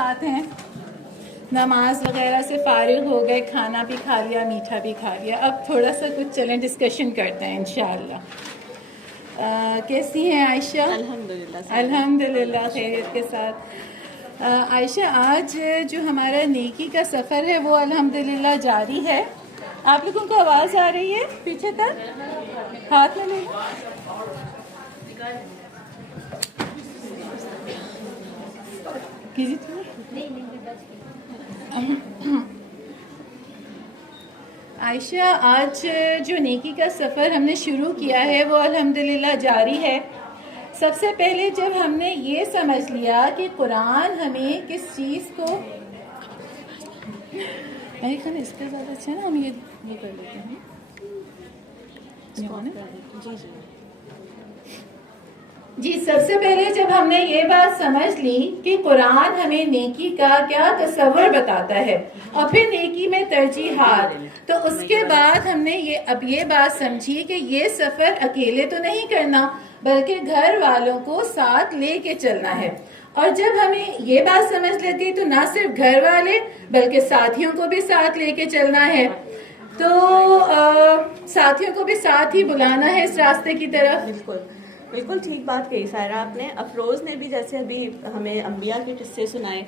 ساتھ ہیں. نماز وغیرہ سے فارغ ہو گئے, کھانا بھی کھا لیا, میٹھا بھی کھا لیا. اب تھوڑا سا کچھ چلیں ڈسکشن کرتے ہیں انشاءاللہ. کیسی ہیں عائشہ؟ الحمدللہ خیریت کے ساتھ. عائشہ, آج جو ہمارا نیکی کا سفر ہے وہ الحمدللہ جاری ہے. آپ لوگوں کو آواز آ رہی ہے پیچھے تک؟ ہاتھ میں لے عائشہ, آج جو نیکی کا سفر ہم نے شروع کیا ہے وہ الحمدللہ جاری ہے. سب سے پہلے جب ہم نے یہ سمجھ لیا کہ قرآن ہمیں کس چیز کو, میرے خیال اس کا زیادہ اچھا ہے نا, ہم یہ کر لیتے ہیں. جی, سب سے پہلے جب ہم نے یہ بات سمجھ لی کہ قرآن ہمیں نیکی کا کیا تصور بتاتا ہے اور پھر نیکی میں ترجیحات, تو اس کے بعد ہم نے یہ بات سمجھی کہ یہ سفر اکیلے تو نہیں کرنا بلکہ گھر والوں کو ساتھ لے کے چلنا ہے. اور جب ہمیں یہ بات سمجھ لیتی تو نہ صرف گھر والے بلکہ ساتھیوں کو بھی ساتھ لے کے چلنا ہے. تو ساتھیوں کو بھی ساتھ ہی بلانا ہے اس راستے کی طرف. بالکل ٹھیک بات کہی سائرہ آپ نے. افروز نے بھی جیسے ابھی ہمیں انبیاء کے قصے سنائے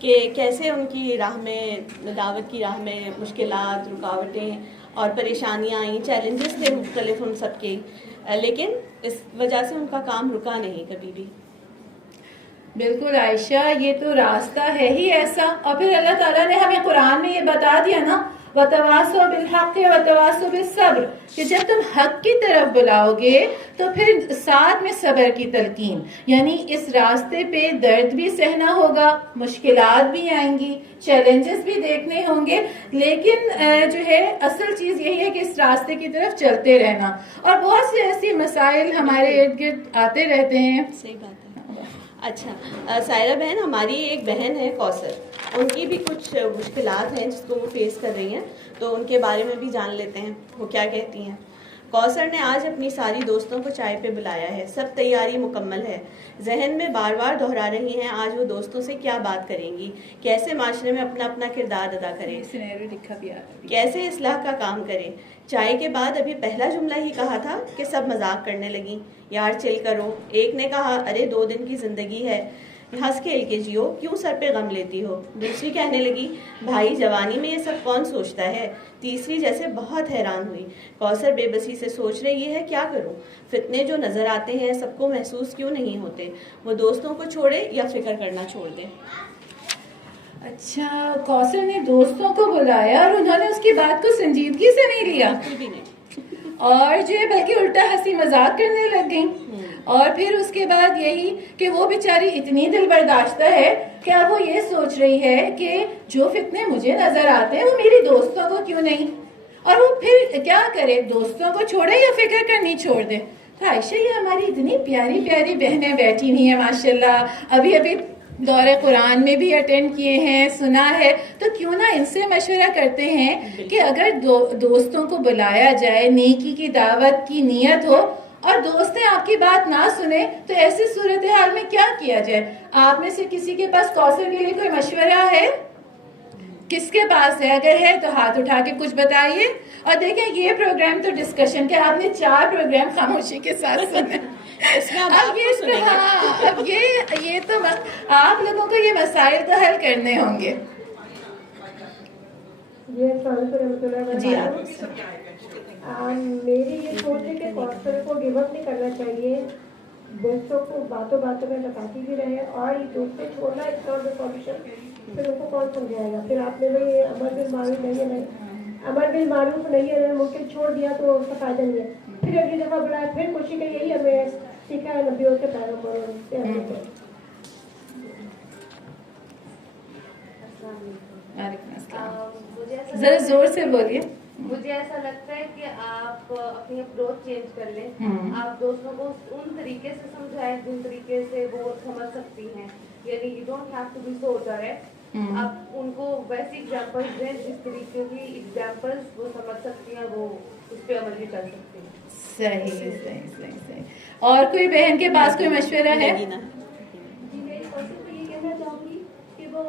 کہ کیسے ان کی راہ میں, دعوت کی راہ میں مشکلات, رکاوٹیں اور پریشانیاں آئیں, چیلنجز تھے مختلف ان سب کے, لیکن اس وجہ سے ان کا کام رکا نہیں کبھی بھی. بالکل عائشہ, یہ تو راستہ ہے ہی ایسا. اور پھر اللہ تعالیٰ نے ہمیں قرآن میں یہ بتا دیا نا, وَتَوَاصَوْا بِالْحَقِّ وَتَوَاصَوْا بِالصَّبْرِ, کہ جب تم حق کی طرف بلاؤ گے تو پھر ساتھ میں صبر کی تلقین, یعنی اس راستے پہ درد بھی سہنا ہوگا, مشکلات بھی آئیں گی, چیلنجز بھی دیکھنے ہوں گے, لیکن جو ہے اصل چیز یہی ہے کہ اس راستے کی طرف چلتے رہنا. اور بہت سے ایسی مسائل ہمارے ارد گرد آتے رہتے ہیں. صحیح بات ہے. اچھا سائرہ بہن, ہماری ایک بہن ہے کوثر, ان کی بھی کچھ مشکلات ہیں جس کو وہ فیس کر رہی ہیں, تو ان کے بارے میں بھی جان لیتے ہیں وہ کیا کہتی ہیں. کوثر نے آج اپنی ساری دوستوں کو چائے پہ بلایا ہے, سب تیاری مکمل ہے. ذہن میں بار بار دہرا رہی ہیں آج وہ دوستوں سے کیا بات کریں گی, کیسے معاشرے میں اپنا اپنا کردار ادا کریں, کیسے اصلاح کا کام کریں. چائے کے بعد ابھی پہلا جملہ ہی کہا تھا کہ سب مذاق کرنے لگیں, یار چل کرو. ایک نے کہا, ارے 2 دن کی زندگی ہے, ہنس کھیل کے جیو, کیوں سر پہ غم لیتی ہو. دوسری کہنے لگی, بھائی جوانی میں یہ سب کون سوچتا ہے. تیسری جیسے بہت حیران ہوئی. کوثر بے بسی سے سوچ رہی ہے کیا کروں, فتنے جو نظر آتے ہیں سب کو محسوس کیوں نہیں ہوتے, وہ دوستوں کو چھوڑے یا فکر کرنا چھوڑ دے. اچھا, کوثر نے دوستوں کو بلایا اور انہوں نے اس کی بات کو سنجیدگی سے نہیں لیا, بھی نہیں, اور جو ہے بلکہ الٹا ہنسی مذاق کرنے لگ گئیں. اور پھر اس کے بعد یہی کہ وہ بیچاری اتنی دل برداشتہ ہے کہ اب وہ یہ سوچ رہی ہے کہ جو فتنے مجھے نظر آتے ہیں وہ میری دوستوں کو کیوں نہیں, اور وہ پھر کیا کرے, دوستوں کو چھوڑے یا فکر کرنی چھوڑ دے. تو عائشہ, یہ ہماری اتنی پیاری پیاری بہنیں بیٹھی ہوئی ہیں ماشاءاللہ, ابھی ابھی دور قرآن میں بھی اٹینڈ کیے ہیں, سنا ہے, تو کیوں نہ ان سے مشورہ کرتے ہیں کہ اگر دوستوں کو بلایا جائے, نیکی کی دعوت کی نیت ہو اور دوستیں آپ کی بات نہ سنیں, تو ایسی صورتحال میں کیا کیا جائے. آپ میں سے کسی کے پاس کوثر کے لیے کوئی مشورہ ہے؟ کس کے پاس ہے؟ اگر ہے تو ہاتھ اٹھا کے کچھ بتائیے. اور دیکھیں, یہ پروگرام تو ڈسکشن کے, آپ نے 4 پروگرام خاموشی کے ساتھ سنے. اب یہ تو آپ لوگوں کو یہ مسائل تو حل کرنے ہوں گے. جی, میری یہ سوچ ہے کہ کوثر کو گیو اپ نہیں کرنا چاہیے, دوستوں کو باتوں میں بتاتی بھی رہے, اور یہ دوستیں چھوڑنا اس طور پہ سولوشن, پھر ان کو کون سمجھائے گا. پھر آپ نے بھائی امر بالمعروف نہیں ہے, ممکن چھوڑ دیا تو اس کا فائدہ نہیں ہے. پھر اگلی دفعہ بلایا, پھر کوشش کا یہی ہمیں سیکھا ہے نبیوں کے پیروں پر. ذرا زور سے بولیے. مجھے ایسا لگتا ہے کہ آپ اپنی اپروچ چینج کر لیں. آپ دوستوں کو ان طریقے سے سمجھائیں جن طریقے سے وہ سمجھ سکتی ہیں, یعنی you don't have to be so direct. آپ ان کو ویسی ایگزامپلس دیں جس طریقے کی ایگزامپلس وہ سمجھ سکتی ہیں, وہ اس پہ عمل بھی کر سکتی ہیں. صحیح. اور کوئی بہن کے پاس کوئی مشورہ ہے؟ جی, میں کوشش کو یہ کہنا چاہوں گی کہ وہ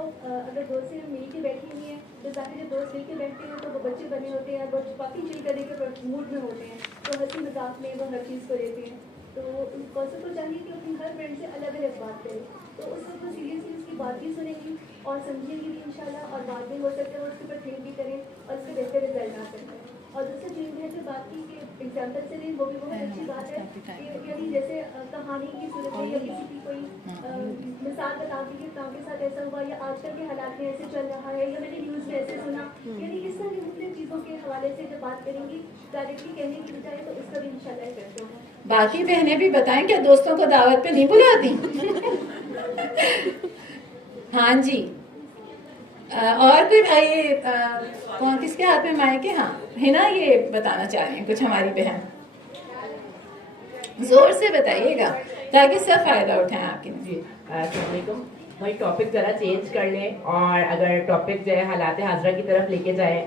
अगर दोस्त से मिल के बैठी हुई हैं तो ताकि जब दोस्त मिल के बैठते हैं तो वो बच्चे बने होते हैं, वो काफ़ी चिल करने के मूड में होते हैं, तो हंसी मजाक में वो हर चीज़ को लेते हैं। तो कौसर को चाहिए कि अपनी हर फ्रेंड से अलग अलग बात करें, तो उस वक्त वो सीरियसली उसकी बात भी सुनेंगी और समझेंगी भी इंशाल्लाह, और बाद में हो सकता है उसके ऊपर थिंक भी करें और उसके बेहतर रिजल्ट आ सकते हैं। और दूसरी चीज़ है जो बात की कि एग्जाम्पल से भी वो भी बहुत अच्छी बात है कि यानी जैसे कहानी की सूरत में या किसी की कोई मिसाल बता दी कि आपके साथ ऐसा हुआ या आजकल के हालात में ऐसे चल रहा है या मैंने न्यूज़ में ऐसे सुना, यानी इस तरह की मुख्तलिफ चीज़ों के हवाले से जब बात करेंगी डायरेक्टली कहने की बजाय, तो उसका भी इंशाल्लाह करते हैं। बाकी बहनें भी बताएं क्या दोस्तों को दावत पे नहीं बुलाती? हाँ जी, और कोई ये कौन किसके हाथ में माइक है? हाँ हिना ये बताना चाह रही हैं कुछ हमारी बहन, जोर से बताइएगा ताकि सब फायदा उठाएं आपके। जी अस्सलाम वालेकुम। भाई टॉपिक जरा चेंज कर लें, और अगर टॉपिक जो है हालात हाजरा की तरफ लेके जाए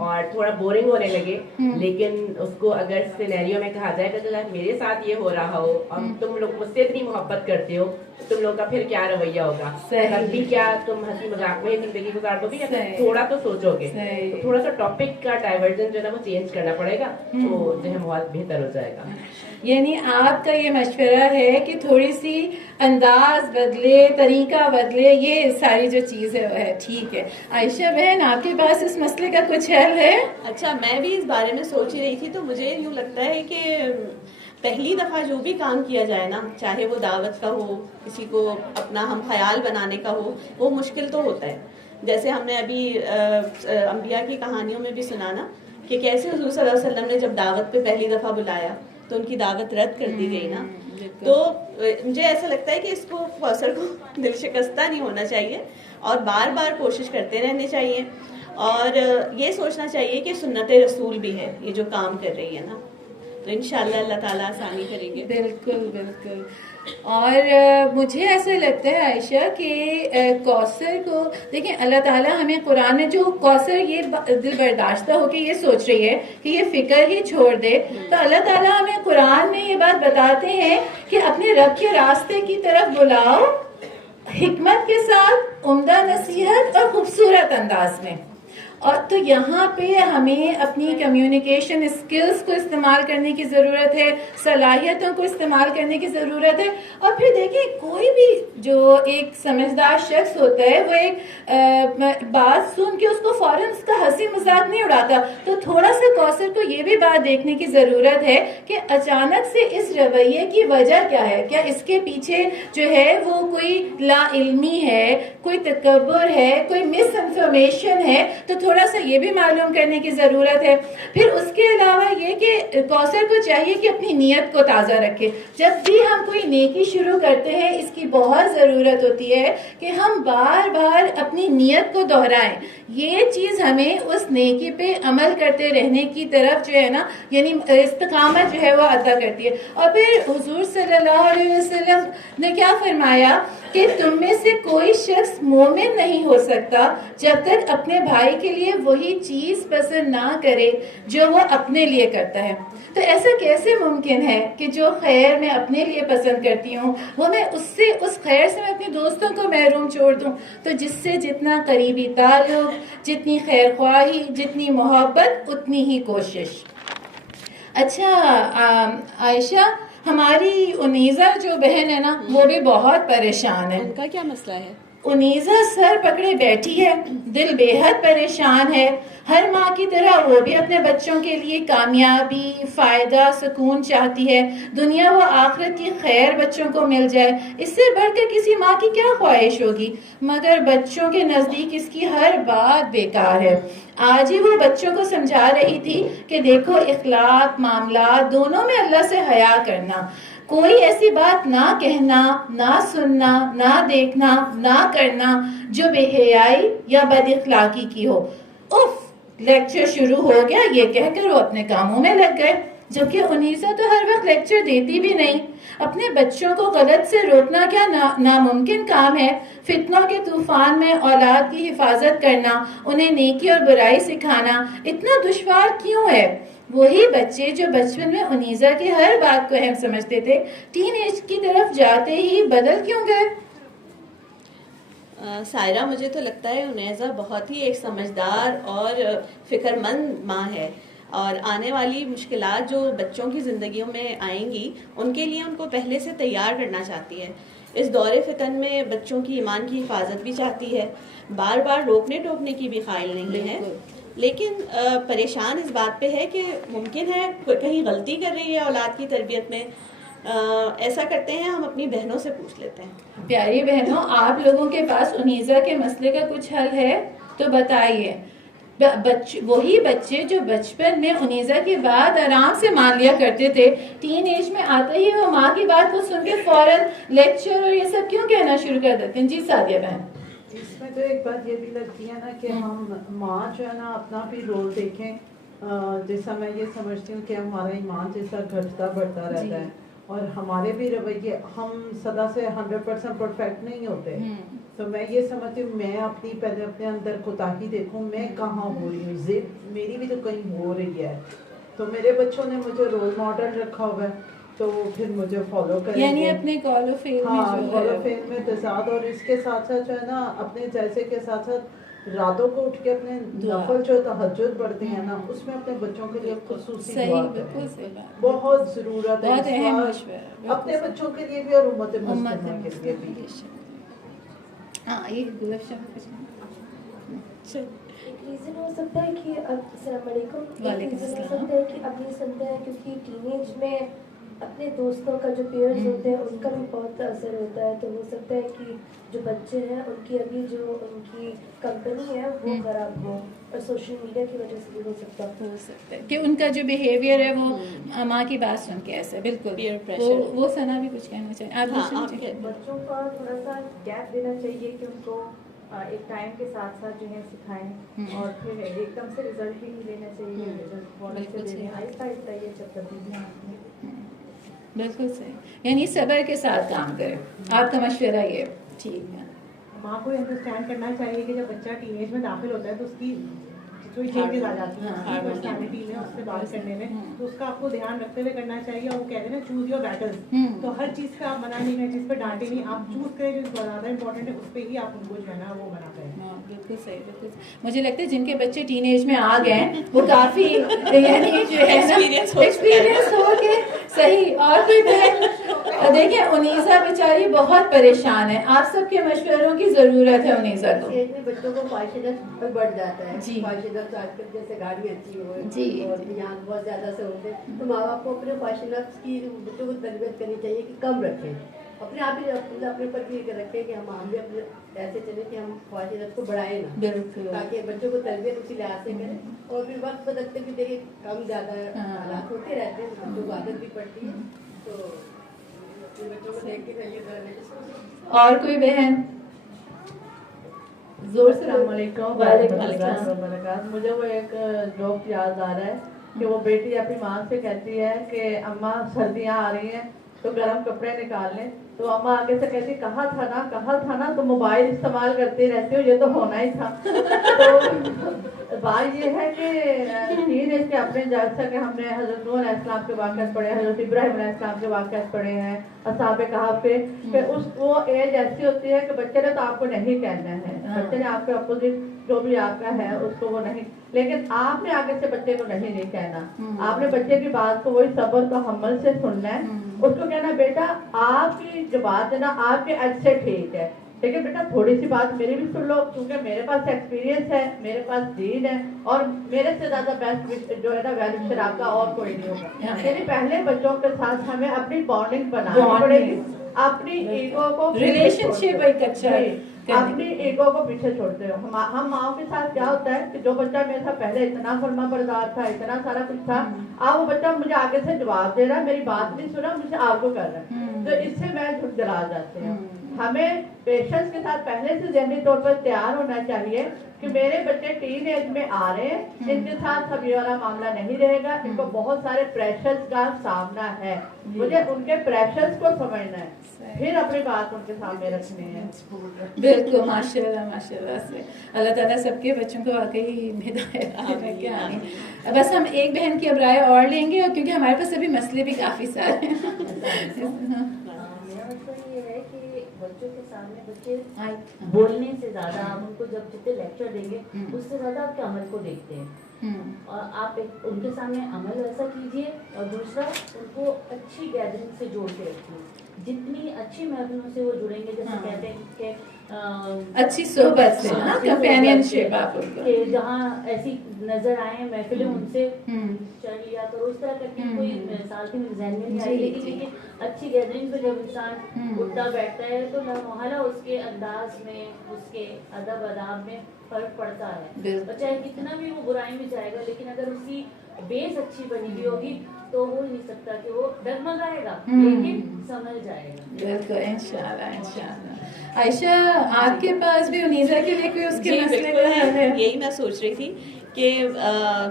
और थोड़ा बोरिंग होने लगे, लेकिन उसको अगर सिनेरियो में कहा जाएगा कि अगर मेरे साथ ये हो रहा हो और तुम लोग मुझसे इतनी मोहब्बत करते हो, तुम लोग का फिर क्या रवैया होगा, तब भी क्या तुम हंसी मजाक में जिंदगी गुजार दोगे या थोड़ा तो सोचोगे? तो थोड़ा सा टॉपिक का डाइवर्जन जो है वो चेंज करना पड़ेगा, तो जो है बहुत बेहतर हो जाएगा। यानी आपका ये मशवरा है कि थोड़ी सी अंदाज बदले, तरीका बदले, ये सारी जो चीज़ है वो है। ठीक है आयशा बहन, आपके पास इस मसले का कुछ हल है? अच्छा, मैं भी इस बारे में सोच ही रही थी, तो मुझे यूँ लगता है कि पहली दफ़ा जो भी काम किया जाए ना, चाहे वो दावत का हो, किसी को अपना हम ख्याल बनाने का हो, वो मुश्किल तो होता है। जैसे हमने अभी अंबिया की कहानियों में भी सुना ना कि कैसे हुजूर सल्लल्लाहु अलैहि वसल्लम ने जब दावत पे पहली दफ़ा बुलाया तो उनकी दावत रद्द कर दी गई ना। तो मुझे ऐसा लगता है कि इसको कौसर को दिल शिकस्ता नहीं होना चाहिए और बार बार कोशिश करते रहने चाहिए, और ये सोचना चाहिए कि सुन्नत रसूल भी है ये जो काम कर रही है ना, तो इंशाअल्लाह अल्लाह ताला आसानी करेंगे। बिल्कुल बिल्कुल। और मुझे ऐसा लगता है आयशा कि कौसर को देखिए, अल्लाह ताला हमें कुरान में जो कौसर ये दिल बर्दाश्त होकर ये सोच रही है कि ये फिक्र ही छोड़ दे, तो अल्लाह ताला हमें कुरान में ये बात बताते हैं कि अपने रब के रास्ते की तरफ बुलाओ, हिकमत के साथ, उम्दा नसीहत और खूबसूरत अंदाज में। और तो यहाँ पे हमें अपनी कम्युनिकेशन स्किल्स को इस्तेमाल करने की ज़रूरत है, सलाहियतों को इस्तेमाल करने की ज़रूरत है। और फिर देखिए, कोई भी जो एक समझदार शख्स होता है वो एक बात सुन के उसको फौरन उसका हंसी मजाक नहीं उड़ाता। तो थोड़ा सा कौसर को ये भी बात देखने की ज़रूरत है कि अचानक से इस रवैये की वजह क्या है, क्या इसके पीछे जो है वो कोई लाइल्मी है, कोई तकब्बुर है, कोई मिस इन्फॉर्मेशन है, तो थोड़ा सा ये भी मालूम करने की ज़रूरत है। फिर उसके अलावा ये कि कौसर को चाहिए कि अपनी नीयत को ताज़ा रखे। जब भी हम कोई नेकी शुरू करते हैं, इसकी बहुत ज़रूरत होती है कि हम बार बार अपनी नीयत को दोहराएं। ये चीज़ हमें उस नेकी पे अमल करते रहने की तरफ जो है ना, यानी इस्तिकामत जो है वो अता करती है। और फिर हुजूर सल्लल्लाहु अलैहि वसल्लम ने क्या फरमाया कि तुम में से कोई शख्स मोमिन नहीं हो सकता जब तक अपने भाई के लिए वही चीज पसंद ना करे जो वो अपने लिए करता है। तो ऐसा कैसे मुमकिन है कि जो खैर मैं अपने लिए पसंद करती हूँ वो मैं उससे, उस खैर से मैं अपने दोस्तों को महरूम छोड़ दूँ? तो जिससे जितना करीबी ताल्लुक, जितनी खैर ख्वाही, जितनी मोहब्बत, उतनी ही कोशिश। अच्छा आयशा, हमारी उनीज़ा जो बहन है ना, वो भी बहुत परेशान है। उनका क्या मसला है? उनीज़ा सर पकड़े बैठी है, दिल बेहद परेशान है। हर माँ की तरह वो भी अपने बच्चों के लिए कामयाबी, फायदा, सुकून चाहती है। दुनिया व आखिरत की खैर बच्चों को मिल जाए, इससे बढ़कर किसी माँ की क्या ख्वाहिश होगी। मगर बच्चों के नजदीक इसकी हर बात बेकार है। आज ही वो बच्चों को समझा रही थी कि देखो, इखलाक, मामला दोनों में अल्लाह से हया करना, कोई ऐसी बात ना कहना, ना सुनना, ना देखना, ना करना जो बेहयाई या बदइखलाकी की हो। उफ, लेक्चर शुरू हो गया, ये कहकर वो अपने कामों में लग गए। जबकि उनीसा तो हर वक्त लेक्चर देती भी नहीं। अपने बच्चों को गलत से रोकना क्या नामुमकिन काम है। फितनों के तूफान में औलाद की हिफाजत करना, उन्हें नेकी और बुराई सिखाना इतना दुश्वार क्यों है? वही बच्चे जो बचपन में उनीसा की हर बात को अहम समझते थे, टीन एज की तरफ जाते ही बदल क्यों गए? سائرہ، مجھے تو لگتا ہے انیزہ بہت ہی ایک سمجھدار اور فکر مند ماں ہے، اور آنے والی مشکلات جو بچوں کی زندگیوں میں آئیں گی ان کے لیے ان کو پہلے سے تیار کرنا چاہتی ہے. اس دور فتن میں بچوں کی ایمان کی حفاظت بھی چاہتی ہے، بار بار روکنے ٹوکنے کی بھی قائل نہیں ہے، لیکن پریشان اس بات پہ ہے کہ ممکن ہے کہیں غلطی کر رہی ہے اولاد کی تربیت میں. ایسا کرتے ہیں ہم اپنی بہنوں سے پوچھ لیتے ہیں. پیاری بہنوں، آپ لوگوں کے پاس انیزہ کے مسئلے کا کچھ حل ہے تو بتائیے. وہی بچے جو بچپن میں انیزہ کی بات آرام سے مان لیا کرتے تھے، ٹین ایج میں آتے ہی وہ ماں کی بات کو سن کے فوراً لیکچر اور یہ سب کیوں کہنا شروع کر دیتے ہیں؟ جی سعدیہ بہن. اس میں تو ایک بات یہ بھی لگتی ہے نا کہ ہم ماں جو ہے نا اپنا بھی رول دیکھیں. جیسا میں یہ سمجھتی ہوں کہ ہمارا ایمان جیسا گھٹتا بڑھتا رہتا ہے، اور ہمارے بھی رویے، ہم سدا سے 100% پرفیکٹ نہیں ہوتے. تو میں یہ سمجھتی ہوں میں پہلے اپنے اندر کوتاہی دیکھوں، میں کہاں ہو رہی ہوں، ضد میری بھی تو کہیں ہو رہی ہے. تو میرے بچوں نے مجھے رول ماڈل رکھا ہوا ہے تو پھر مجھے فالو کریں گے. یعنی اپنے کال و فیل میں کال و فیل میں تضاد، اور اس کے ساتھ ساتھ جو ہے نا اپنے جیسے کے ساتھ ساتھ راتوں کو اٹھ کے اپنے نفل جو تہجد پڑھتے ہیں نا، اس میں اپنے بچوں کے لیے خصوصی دعا کریں. بہت ضرورت ہے، بہت اہم مشورہ اپنے بچوں کے لیے بھی اور امت مسلمہ کے لیے بھی. ہاں یہ گلفشن ایک ریزن ہو سکتا ہے کہ السلام علیکم، ایک ریزن ہو سکتا ہے کہ اب یہ سنتے ہیں کیونکہ ٹین ایج میں اپنے دوستوں کا جو پیئرز ہوتے ہیں ان کا بھی بہت اثر ہوتا ہے. تو ہو سکتا ہے کہ جو بچے ہیں ان کی ابھی جو ان کی کمپنی ہے وہ خراب ہو، اور سوشل میڈیا کی وجہ سے بھی ہو سکتا ہے کہ ان کا جو بیہیویئر ہے وہ ماں کی بات سن کے ایسے بالکل. وہ سنا بھی کچھ کہنا چاہیں آپ؟ بچوں کا تھوڑا سا گیپ دینا چاہیے کہ ان کو ایک ٹائم کے ساتھ ساتھ جو ہے سکھائیں، اور پھر ایک دم سے رزلٹ بھی نہیں لینا چاہیے، آہستہ آہستہ یہ سب تبدیلیاں آتی ہیں. بالکل صحیح، یعنی صبر کے ساتھ کام کریں. آپ کا مشورہ یہ ٹھیک ہے. ماں کو انڈرسٹینڈ کرنا چاہیے کہ جب بچہ ٹین ایج میں داخل ہوتا ہے تو اس کی کوئی چینجز آ جاتی ہیں اس کی پرسنالٹی میں، اس سے بات کرنے میں، تو اس کا آپ کو دھیان رکھتے ہوئے کرنا چاہیے. اور وہ کہتے ہیں نا چوز یور بیٹلز، تو ہر چیز کا آپ منع نہیں کریں، جس پہ ڈانٹے نہیں، آپ چوز کریں جو زیادہ امپورٹنٹ ہے اس پہ ہی آپ ان کو جو ہے نا وہ منع کریں. بالکل صحیح، بالکل. مجھے لگتا ہے جن کے بچے ٹین ایج میں آ گئے وہ کافی یعنی جو ہے ایکسپیرینس ہو کے صحیح. اور پھر دیکھیں انیزہ بیچاری بہت پریشان ہے، آپ سب کے مشوروں کی ضرورت ہے انیزہ کو. بچوں کو خواہشات بڑھ جاتا ہے، خواہشات آج کل جیسے گاڑی اچھی ہو اور یہاں بہت زیادہ سے ہوتے ہیں، تو ماں باپ کو اپنے خواہشات کی بچوں کو تربیت کرنی چاہیے کہ کم رکھیں، اپنے آپ ہی اپنے اوپر بھی رکھیں کہ ہم بھی اپنے ایسے چلیں کہ ہم خواہشات کو بڑھائیں نا، بالکل، تاکہ بچوں کو تربیت اسی لحاظ سے کریں. اور پھر وقت بدلتے بھی دیکھیں کم زیادہ حالات ہوتے رہتے ہیں، بچوں کو عادت بھی پڑتی ہے، تو بچوں کو دیکھ کے چاہیے. اور کوئی بہن؟ زور سے. السلام علیکم وعلیکم السلام وبرکاتہ. مجھے وہ ایک جوک یاد آ رہا ہے کہ وہ بیٹی اپنی ماں سے کہتی ہے کہ اماں سردیاں آ رہی ہیں تو گرم کپڑے نکال لیں، تو اماں آگے سے کہتی کہا تھا نا تو موبائل استعمال کرتے رہتے ہو، یہ تو ہونا ہی تھا. تو بات یہ ہے کہ ٹین ایج کے اپنے جیسا کہ ہم نے حضرت نوح علیہ السلام کے واقعات پڑھے، حضرت ابراہیم علیہ السلام کے واقعات پڑھے ہیں، اصحاب کہف پہ، کہ وہ ایج ایسی ہوتی ہے کہ بچے نے تو آپ کو نہیں کہنا ہے، بچے نے آپ کے اپوزٹ جو بھی آپ کا ہے اس کو وہ نہیں، لیکن آپ نے آگے سے بچے کو نہیں کہنا. آپ نے بچے کی بات کو وہی صبر تو حمل سے سننا ہے. اس کو کہنا بیٹا آپ کی جو بات ہے نا آپ کے ایج سے ٹھیک ہے، لیکن بیٹا تھوڑی سی بات میری بھی سن لو، کیونکہ میرے پاس ایکسپیرینس ہے، میرے پاس دین ہے، اور میرے سے زیادہ بیسٹ جو ہے نا ویلیو شراب کا اور کوئی نہیں ہوگا. یعنی پہلے بچوں کے ساتھ ہمیں اپنی بانڈنگ بنانی پڑے گی، اپنی ایگو کو ریلیشن شپ ایک اچھا، اپنی ایگو کو پیچھے چھوڑتے ہو. ہم ماؤں کے ساتھ کیا ہوتا ہے کہ جو بچہ میرے ساتھ پہلے اتنا فرما بردار تھا، اتنا سارا کچھ تھا، اب وہ بچہ مجھے آگے سے جواب دے رہا ہے، میری بات نہیں سنا، مجھے آگے کر رہا ہے، تو اس سے میں جھٹجلا جاتے ہیں. ہمیں پیشنس کے ساتھ پہلے سے ذہنی طور پر تیار ہونا چاہیے کہ میرے بچے ٹین ایج میں آ رہے ہیں، ان کے ساتھ اب یہ والا معاملہ نہیں رہے گا، ان کو بہت سارے پریشرز کا سامنا ہے، مجھے ان کے پریشرز کو سمجھنا ہے، پھر اپنی بات ان کے سامنے رکھنی ہے. بالکل، ماشاءاللہ سے اللہ تعالیٰ سب کے بچوں کو واقعی ہدایت. بس ہم ایک بہن کی اب رائے اور لیں گے، اور کیونکہ ہمارے پاس ابھی مسئلے بھی کافی سارے ہیں. मेरा मसला ये है कि बच्चों के सामने बच्चे बोलने से ज़्यादा आप उनको जब जितने लेक्चर देंगे उससे ज़्यादा आपके अमल को देखते हैं, और आप उनके सामने अमल ऐसा कीजिए, और दूसरा उनको अच्छी गैदरिंग से जोड़ के रखिए। जितनी अच्छी महफिलों से वो जुड़ेंगे, जैसे कहते हैं कि अच्छी सोहबत से, कंपेनियनशिप, आप जहाँ ऐसी नजर आए महफिलें उनसे चल लिया करो, उस तरह करके कोई मिसाल की जहन में नहीं आई, लेकिन अच्छी गैदरिंग पे जब इंसान उठता बैठता है तो मोहल्ला उसके अंदाज में, उसके अदब अदाब में फर्क पड़ता है। और चाहे कितना भी वो बुराई में जाएगा, लेकिन अगर उसकी बेस अच्छी बनी हुई होगी तो हो नहीं सकता कि वो डगमगाएगा, लेकिन संभल जाएगा। बिल्कुल, इंशाल्लाह इंशाल्लाह। आयशा, आपके पास भी उनीसा के लिए कोई उसके मसले का हल है? यही मैं सोच रही थी कि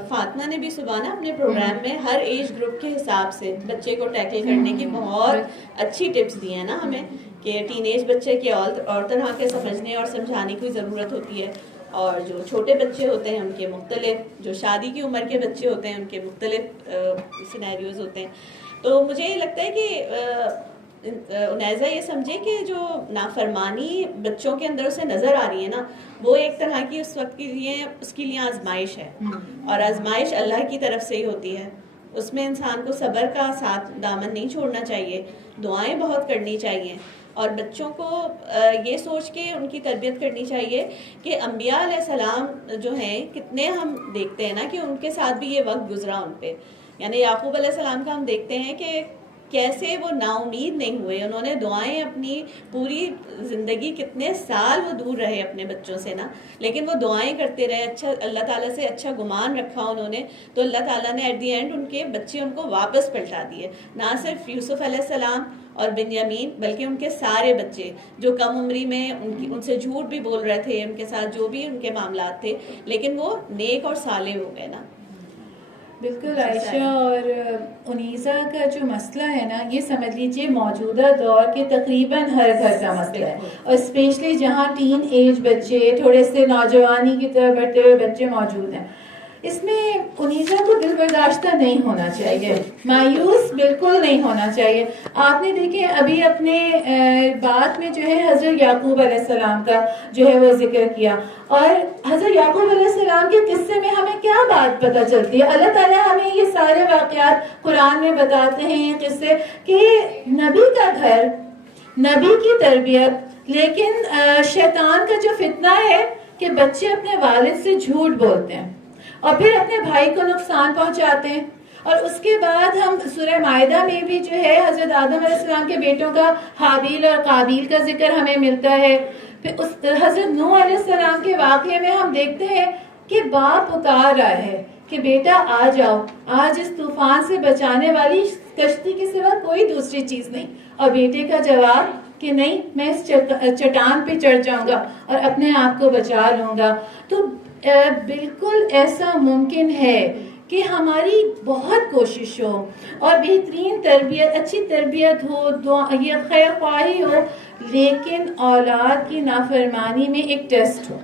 फातिमा ने भी सुबह ना अपने प्रोग्राम में हर एज ग्रुप के हिसाब से बच्चे को टैकल करने की बहुत अच्छी टिप्स दी हैं ना हमें, कि टीनेज बच्चे के और तरह के समझने और समझाने की ज़रूरत होती है, और जो छोटे बच्चे होते हैं उनके मुख्तलिफ, जो शादी की उम्र के बच्चे होते हैं उनके मुख्तलिफ सिनेरियोज होते हैं। तो मुझे ये लगता है कि उनैज़ा ये समझे कि जो नाफरमानी बच्चों के अंदर उसे नज़र आ रही है ना, वो एक तरह की उस वक्त के लिए उसके लिए आजमाइश है, और आजमाइश अल्लाह की तरफ से ही होती है। उसमें इंसान को सब्र का साथ दामन नहीं छोड़ना चाहिए, दुआएं बहुत करनी चाहिए, और बच्चों को ये सोच के उनकी तरबियत करनी चाहिए कि अंबिया अलैहिस्सलाम जो हैं, कितने हम देखते हैं ना कि उनके साथ भी ये वक्त गुजरा उन पे। यानी याकूब अलैहिस्सलाम का हम देखते हैं कि कैसे वो नाउमीद नहीं हुए, उन्होंने दुआएं अपनी पूरी ज़िंदगी, कितने साल वो दूर रहे अपने बच्चों से ना, लेकिन वो दुआएं करते रहे, अच्छा अल्लाह ताला से अच्छा गुमान रखा उन्होंने, तो अल्लाह ताला ने एट दी एंड उनके बच्चे उनको वापस पलटा दिए। ना सिर्फ यूसुफ अलैहिस्सलाम और बिन्यामीन, बल्कि उनके सारे बच्चे जो कम उम्री में उनसे झूठ भी बोल रहे थे, उनके साथ जो भी उनके मामलात थे, लेकिन वो नेक और साले हो गए ना। बिल्कुल आयशा, और उनीसा का जो मसला है ना, ये समझ लीजिए मौजूदा दौर के तकरीबन हर घर का मसला है, और स्पेशली जहाँ टीन एज बच्चे, थोड़े से नौजवानी की तरफ बढ़ते हुए बच्चे मौजूद हैं, इसमें उनीसा को दिल बर्दाश्त नहीं होना चाहिए, मायूस बिल्कुल नहीं होना चाहिए। आपने देखे अभी अपने बात में जो है हज़रत याकूब अलैहिस्सलाम का जो है वो जिक्र किया, और हज़रत याकूब अलैहिस्सलाम के किस्से में हमें क्या बात पता चलती है? अल्लाह ताला हमें ये सारे वाक़यात कुरान में बताते हैं, ये किस्से, कि नबी का घर, नबी की तरबियत, लेकिन शैतान का जो फितना है कि बच्चे अपने वालिद से झूठ बोलते हैं और फिर अपने भाई को नुकसान पहुंचाते हैं। और उसके बाद हम सूरह माइदा में भी जो है हजरत आदम अलैहिस्सलाम के बेटों का हाबील और काबील का जिक्र हमें मिलता है। फिर उस हजरत नूह अलैहिस्सलाम के वाक़े में हम देखते हैं कि बाप पुकार रहा है कि बेटा आ जाओ, आज इस तूफान से बचाने वाली कश्ती के सिवा कोई दूसरी चीज नहीं, और बेटे का जवाब कि नहीं, मैं इस चट्टान पे चढ़ जाऊंगा और अपने आप को बचा लूंगा। तो बिल्कुल ऐसा मुमकिन है कि हमारी बहुत कोशिश हो और बेहतरीन तरबियत, अच्छी तरबियत हो, ये खैर ख्वाही हो, लेकिन औलाद की नाफरमानी में एक टेस्ट हो।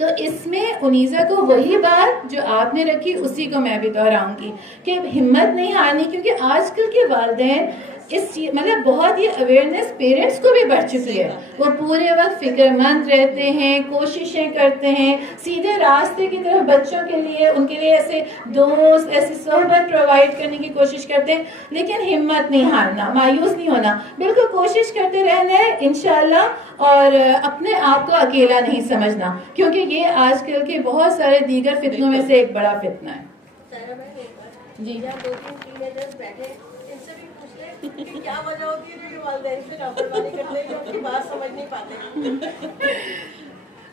तो इसमें उनीसा को वही बात जो आपने रखी उसी को मैं भी दोहराऊंगी कि हिम्मत नहीं हारनी, क्योंकि आजकल के वालिदैन इस चीज मतलब बहुत ही अवेयरनेस पेरेंट्स को भी बढ़ चुकी है। वो पूरे वक्त फिक्रमंद रहते हैं, कोशिशें करते हैं सीधे रास्ते की तरफ बच्चों के लिए, उनके लिए ऐसे दोस्त, ऐसी सोहबत प्रोवाइड करने की कोशिश करते हैं, लेकिन हिम्मत नहीं हारना, मायूस नहीं होना, बिल्कुल कोशिश करते रहना है इंशाल्लाह, और अपने आप को अकेला नहीं समझना, क्योंकि ये आजकल के बहुत सारे दीगर फितनों में से एक बड़ा फितना है। जी, क्या वजह होती है जो वालिदैन से लापरवाही करते हैं, उनकी बात समझ नहीं पाते?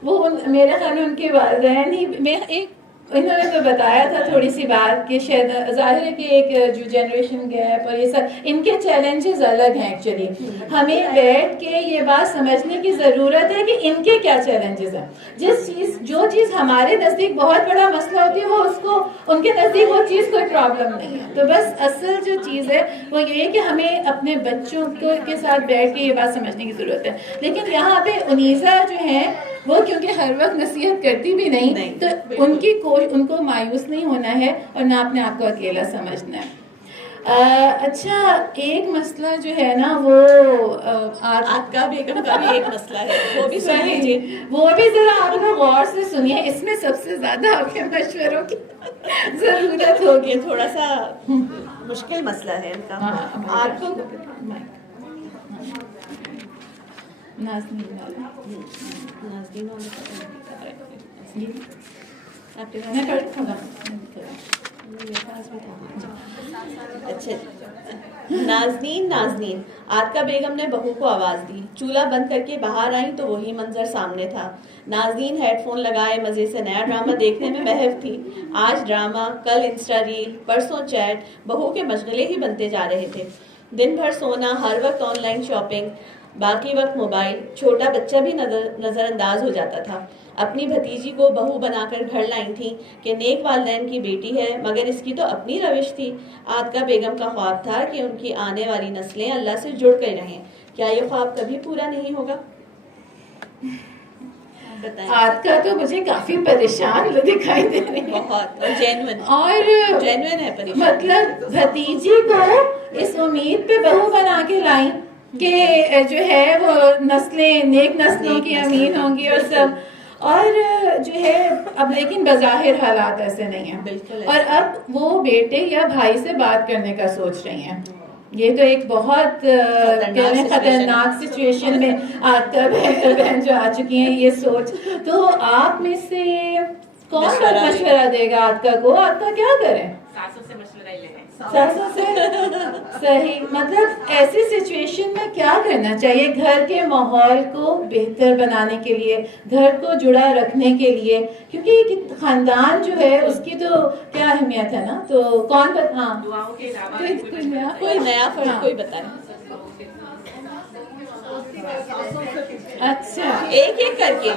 वो मेरे ख्याल में उनके वालिदैन ही, मैं एक इन्होंने तो बताया था थोड़ी सी बात कि शायद जाहिर है कि एक जो जनरेशन गैप और ये सब, इनके चैलेंजेस अलग हैं एक्चुअली। हमें बैठ के ये बात समझने की ज़रूरत है कि इनके क्या चैलेंजेस हैं। जो चीज़ हमारे नज़दीक बहुत बड़ा मसला होती है, वो उसको उनके नज़दीक वो चीज़ कोई प्रॉब्लम नहीं है। तो बस असल जो चीज़ है वो ये है कि हमें अपने बच्चों के साथ बैठ के ये बात समझने की ज़रूरत है। लेकिन यहाँ पे उनीसा जो है वो क्योंकि हर वक्त नसीहत करती भी नहीं, तो उनको मायूस नहीं होना है और ना अपने आप को अकेला समझना है। अच्छा, एक मसला जो है ना वो आपका बेगम का भी एक मसला है, वो भी सुन लीजिए। वो भी जरा आप लोग गौर से सुनिए, इसमें सबसे ज्यादा आपके मशवरों की जरूरत होगी। थोड़ा सा मुश्किल मसला है इनका। आपको अच्छा, नाज़नीन आतिका बेगम ने बहू को आवाज़ दी, चूल्हा बंद करके बाहर आई तो वही मंजर सामने था। नाज़नीन हेडफोन लगाए मज़े से नया ड्रामा देखने में महव थी। आज ड्रामा, कल इंस्टा रील, परसों चैट, बहू के मशगले ही बनते जा रहे थे। दिन भर सोना, हर वक्त ऑनलाइन शॉपिंग, बाकी वक्त मोबाइल। छोटा बच्चा भी नज़रअंदाज हो जाता था। अपनी भतीजी को बहू बनाकर घर लाई थी कि नेक वालिदैन की बेटी है, मगर इसकी तो अपनी रविश थी। आतिका बेगम का ख्वाब था कि उनकी आने वाली नस्लें अल्लाह से जुड़ कर रहें। क्या ये ख्वाब कभी पूरा नहीं होगा? आतिका तो मुझे काफी परेशान दिखाई दे रही है, बहुत, और जेन्युइन है परेशान। मतलब भतीजी को इस उम्मीद पे बहू बना के लाई कि जो है वो नस्लें नेक नस्लों की अमीन होंगी और सब, और जो है अब लेकिन बज़ाहिर हालात ऐसे नहीं है। और अब वो बेटे या भाई से बात करने का सोच रही हैं। ये तो एक बहुत खतरनाक सिचुएशन में आतिका बहन जो आ चुकी हैं ये सोच। तो आप में से कौन मशवरा देगा आतिका को? आतिका क्या करें? सासों से मशवरा ही लें। सासों से सही, मतलब ऐसी सिचुएशन में क्या करना चाहिए घर के माहौल को बेहतर बनाने के लिए, घर को जुड़ा रखने के लिए? क्योंकि खानदान जो है उसकी तो क्या अहमियत है ना। तो कौन हाँ दुआओं के अलावा कोई नया फर्ज कोई बताए। अच्छा, एक एक करके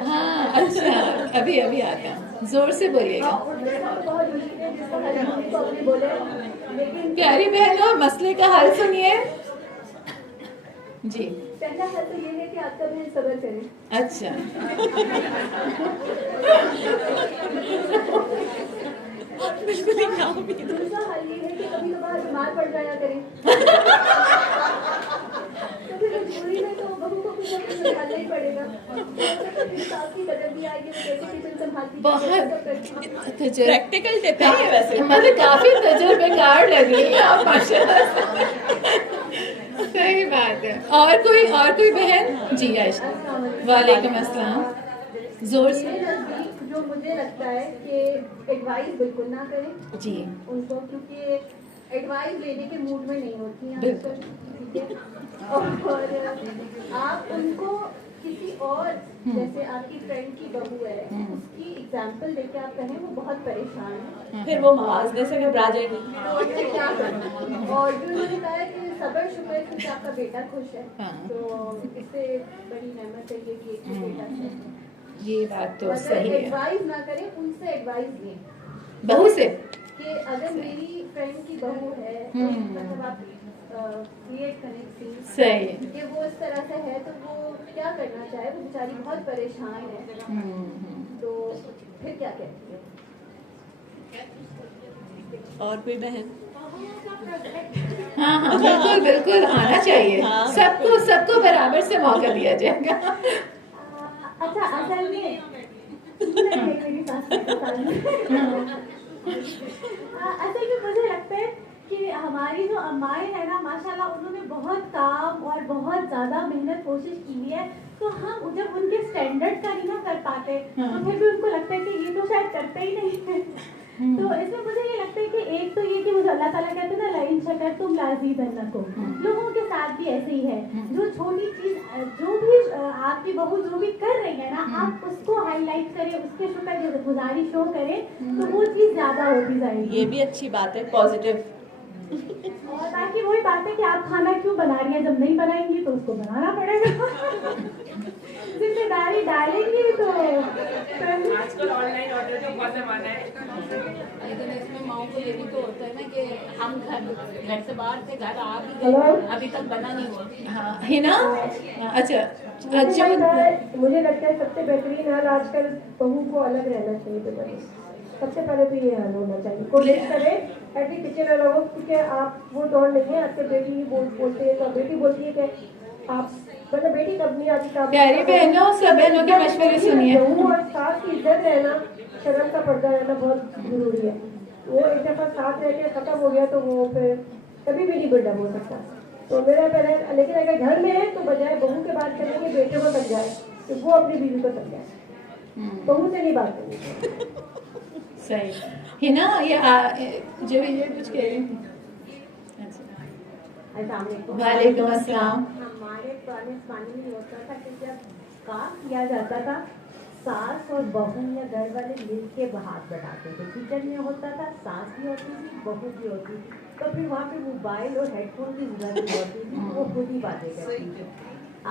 हाँ, अच्छा, अभी आता हूँ, जोर से बोलिएगा। प्यारी बहनों, मसले का हल सुनिए जी। पहला हल तो ये है कि आतिका बहन सब्र करें। अच्छा दूसरा हल ये है कि कभी कभार बीमार पड़ जाया करें। तो फिर मजबूरी में तो बहू को कुछ ना कुछ संभालना ही पड़ेगा। सास की कदर भी आएगी, कैसे किचन संभालती है, बहुत प्रैक्टिकल टिप है वैसे, मतलब काफी तजुर्बेकार लग रही है आप माशाल्लाह। सही बात है। और कोई बहन जी? आयशा, वालेकुम अस्सलाम। जोर से। जो मुझे लगता है कि एडवाइस बिल्कुल ना करें जी उनको, क्योंकि एडवाइस लेने के मूड में नहीं होती हैं आजकल, ठीक है। और आप उनको किसी और, जैसे आपकी फ्रेंड की बहू है, उसकी एग्जाम्पल देके आप कहें वो बहुत परेशान है, फिर वो मुआवजे से घबरा जाएगी। और जो उन्होंने कहा है कि सबर शुक्र है क्योंकि आपका बेटा खुश है, तो इससे बड़ी नेमत है ये कि एक बेटा खुश है। ये बात तो सही है। एडवाइस ना करें, उनसे एडवाइस लें। बहू से कि अगर मेरी फ्रेंड की बहू है, मतलब आप क्रिएट करें सीन सही कि वो इस तरह से है, तो वो क्या करना चाहे, वो बेचारी बहुत परेशान है, तो फिर क्या कहती है? और कोई बहन? हाँ बिल्कुल बिल्कुल आना चाहिए। सबको बराबर से मौका दिया जाएगा। अच्छा, असल में मुझे लगता है कि हमारी जो अम्माएं है ना, माशाल्लाह उन्होंने बहुत काम और बहुत ज़्यादा मेहनत कोशिश की है, तो हम जब उनके स्टैंडर्ड का नहीं ना कर पाते तो फिर भी उनको लगता है कि ये तो शायद करते ही नहीं है। तो इसमें मुझे ये लगता है कि एक तो ये कि मुझे अल्लाह ताला कहते हैं ना, लाइन शकर तुम लाजी बनको, लोगों के साथ भी ऐसे ही है। जो छोटी चीज, जो भी आपकी बहू जो भी कर रही है ना, आप उसको हाईलाइट करें, उसके शुक्र गुजारी शो करें, तो वो चीज ज्यादा होती जाएगी। ये भी अच्छी बात है, पॉजिटिव। और बाकी वही बात है कि आप खाना क्यों बना रही है, जब नहीं बनाएंगी तो उसको बनाना पड़ेगा। जिम्मेदारी डालेंगी तो आजकल ऑनलाइन ऑर्डर का बहुत जमाना है। लेकिन इसमें माओ को ये भी तो होता है ना कि हम घर से बाहर से घर आ भी गए, अभी तक बना नहीं हुआ। हाँ है ना। अच्छा मुझे लगता है सबसे बेहतरीन हाल आजकल बहू को अलग रहना चाहिए बेटा। सबसे पहले तो ये हाल होना चाहिए, कोशिश करें एटलीस्ट किचन अलग हो, क्योंकि आप वो दौड़ नहीं है। आपके बेटी बोलते हैं तो बेटी बोलती है कि आप मतलब बेटी कब नहीं आती। प्यारी बहनों, सब बहनों के मशवरे सुनिए। बहू और सास की इज्जत रहना, शर्म का पर्दा रहना बहुत जरूरी है। वो एक दफा साथ रह के खत्म हो गया तो वो फिर कभी भी नहीं बिल्डअप हो सकता। तो मेरा पहले, लेकिन अगर घर में है तो बजाय बहू के बात करने के बेटे को समझाए तो वो अपनी बीवी को समझाए, बहू से नहीं बात करनी। सही है ना। ये जब ये कुछ कह रही थी। वालेकुम अस्सलाम। हमारे पुराने ज़माने में होता था कि जब काम किया जाता था सास और बहू या घर वाले मिल के हाथ बढ़ाते थे। किचन में होता था, सास भी होती थी, बहू भी होती थी, तो फिर वहाँ पे मोबाइल और हेडफोन की जरूरत नहीं होती थी, वो खुद ही बातें करती थी।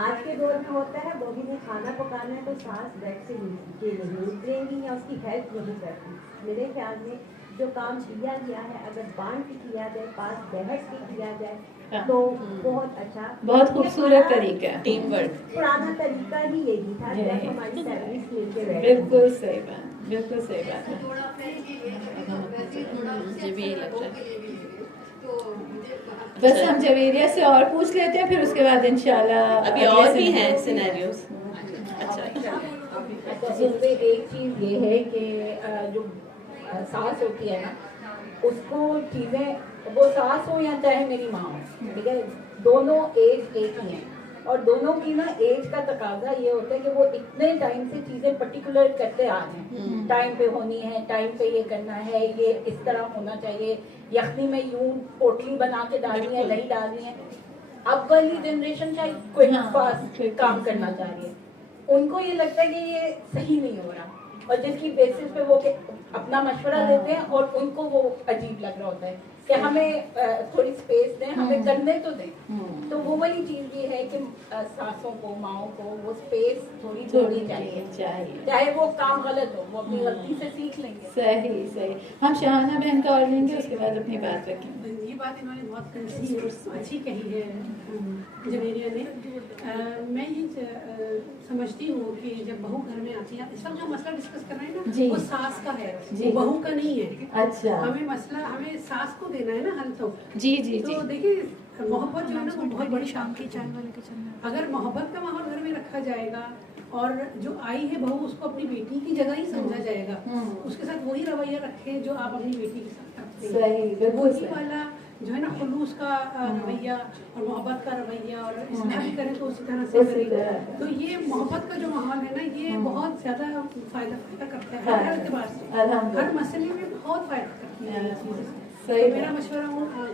आज के दौर में होता है बहू ने खाना पकाना है तो सास बेड से नीचे नहीं उतरेंगी या उसकी हेल्प नहीं करती। मेरे ख्याल में जो काम किया गया है अगर बांट के किया जाए, पास बैठ के किया जाए तो बहुत अच्छा, बहुत खूबसूरत तरीका है। टीम वर्क पुराना तरीका ही यही था जब हमारी फैमिलीज मिलके बैठे। बिल्कुल सही बात, बिल्कुल सही बात है। मुझे भी यही लगता है। बस हम जवेरिया से और पूछ लेते हैं, फिर उसके बाद इंशाल्लाह अभी और भी हैं सिनेरियोस। अच्छा, इसमें एक चीज़ ये है कि जो सास होती है ना, उसको चीज़ें, वो सास हो या चाहे मेरी माँ हो, ठीक है, दोनों एज एक ही हैं और दोनों की ना एज का तकाजा ये होता है कि वो इतने टाइम से चीज़ें पर्टिकुलर करते आ रहे हैं। टाइम पे होनी है, टाइम पे ये करना है, ये इस तरह होना चाहिए, यखनी में यूं पोटली बना के डालनी है, नहीं डालनी है। अब वाली जनरेशन शायद क्विक फास्ट काम करना चाह रही है, उनको ये लगता है कि ये सही नहीं हो रहा और जिसकी बेसिस पे वो अपना मशवरा देते हैं और उनको वो अजीब लग रहा होता है कि हमें थोड़ी स्पेस दें, हमें करने तो दें। तो वो वाली चीज़ ये है कि सासों को, माओं को वो स्पेस थोड़ी थोड़ी चाहिए, चाहे वो काम गलत हो, वो अपनी गलती से सीख लेंगे। सही सही। हम शहाना बहन का और लेंगे, उसके बाद अपनी बात रखेंगे। ये बात इन्होंने बहुत अच्छी कही है जवेरिया ने। मैं ये समझती हूँ कि जब बहू घर में आती है, इस वक्त जो मसला डिस्कस कर रहे हैं ना वो सास का है, वो बहू का नहीं है। अच्छा, हमें मसला हमें सास को देना है ना हल। तो जी जी तो देखिए मोहब्बत जो है ना वो बहुत बड़ी शाम की चाय वाले किचन में, अगर मोहब्बत का माहौल घर में रखा जाएगा और जो आई है बहू उसको अपनी बेटी की जगह ही समझा जाएगा, उसके साथ वही रवैया रखें जो आप अपनी बेटी के साथ रखते हैं। वही वाला जो है ना खुलूस का रवैया और मोहब्बत का रवैया, और इस्लाह भी करें तो उसी तरह से करें। तो ये मोहब्बत का जो माहौल है ना ये बहुत ज्यादा फायदा करता है हर एतबार से, हर मसले में बहुत फायदा करती है ये चीज़ें। तो मेरा मशवरा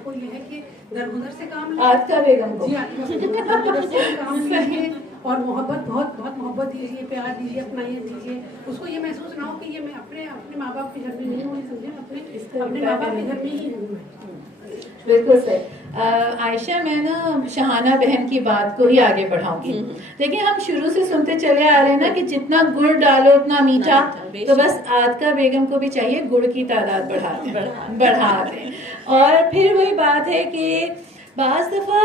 को ये है कि दरगुजर से काम लें, आतिका बेगम को। जी दरगुजर से काम लीजिए और मोहब्बत बहुत मोहब्बत दीजिए, प्यार दीजिए, अपनाइए दीजिए। उसको ये महसूस ना हो कि ये मैं अपने माँ बाप के घर में नहीं हूँ, समझे अपने माँ बाप के घर में ही हूँ। बिल्कुल सही। आयशा, मैं ना शहाना बहन की बात को ही आगे बढ़ाऊंगी। देखिए हम शुरू से सुनते चले आ रहे हैं ना कि जितना गुड़ डालो उतना मीठा, तो बस आतिका बेगम को भी चाहिए गुड़ की तादाद बढ़ा दें। और फिर वही बात है कि बाज़ दफ़ा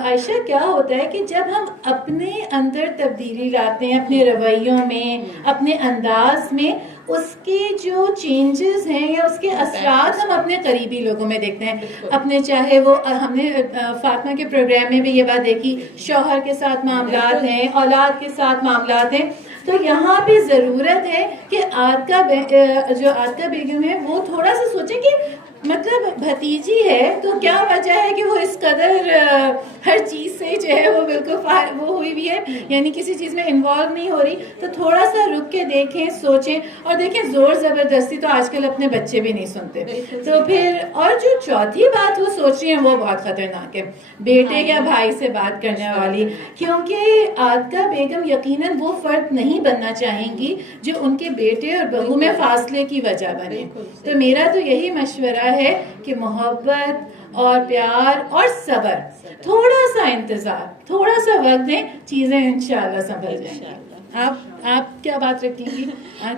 आयशा क्या होता है कि जब हम अपने अंदर तब्दीली लाते हैं, अपने रवैयों में, अपने अंदाज में, उसके जो चेंजेस हैं या उसके असरात हम अपने करीबी लोगों में देखते हैं। अपने चाहे वो हमने फातिमा के प्रोग्राम में भी ये बात देखी, शौहर के साथ मामलात हैं, औलाद के साथ मामलात हैं। तो यहाँ भी ज़रूरत है कि आतिका बेगम है वो थोड़ा सा सोचें कि मतलब भतीजी है तो क्या वजह है कि वो इस कदर हर चीज़ से जो है वो बिल्कुल वो हुई भी है, यानी किसी चीज़ में इन्वॉल्व नहीं हो रही। तो थोड़ा सा रुक के देखें, सोचें। और देखें ज़ोर ज़बरदस्ती तो आजकल अपने बच्चे भी नहीं सुनते। तो फिर और जो चौथी बात वो सोच रही है वो बहुत ख़तरनाक है, बेटे या भाई से बात करने वाली, क्योंकि आतिका बेगम यकीनन वो फ़र्द नहीं बनना चाहेंगी जो उनके बेटे और बहू में फासले की वजह बने। तो मेरा तो यही मशवरा है कि मोहब्बत और प्यार और सब्र, थोड़ा सा इंतजार, थोड़ा सा वक्त दें, चीजें इंशाल्लाह संभल जाएंगी। آپ کیا بات رکھیں گی؟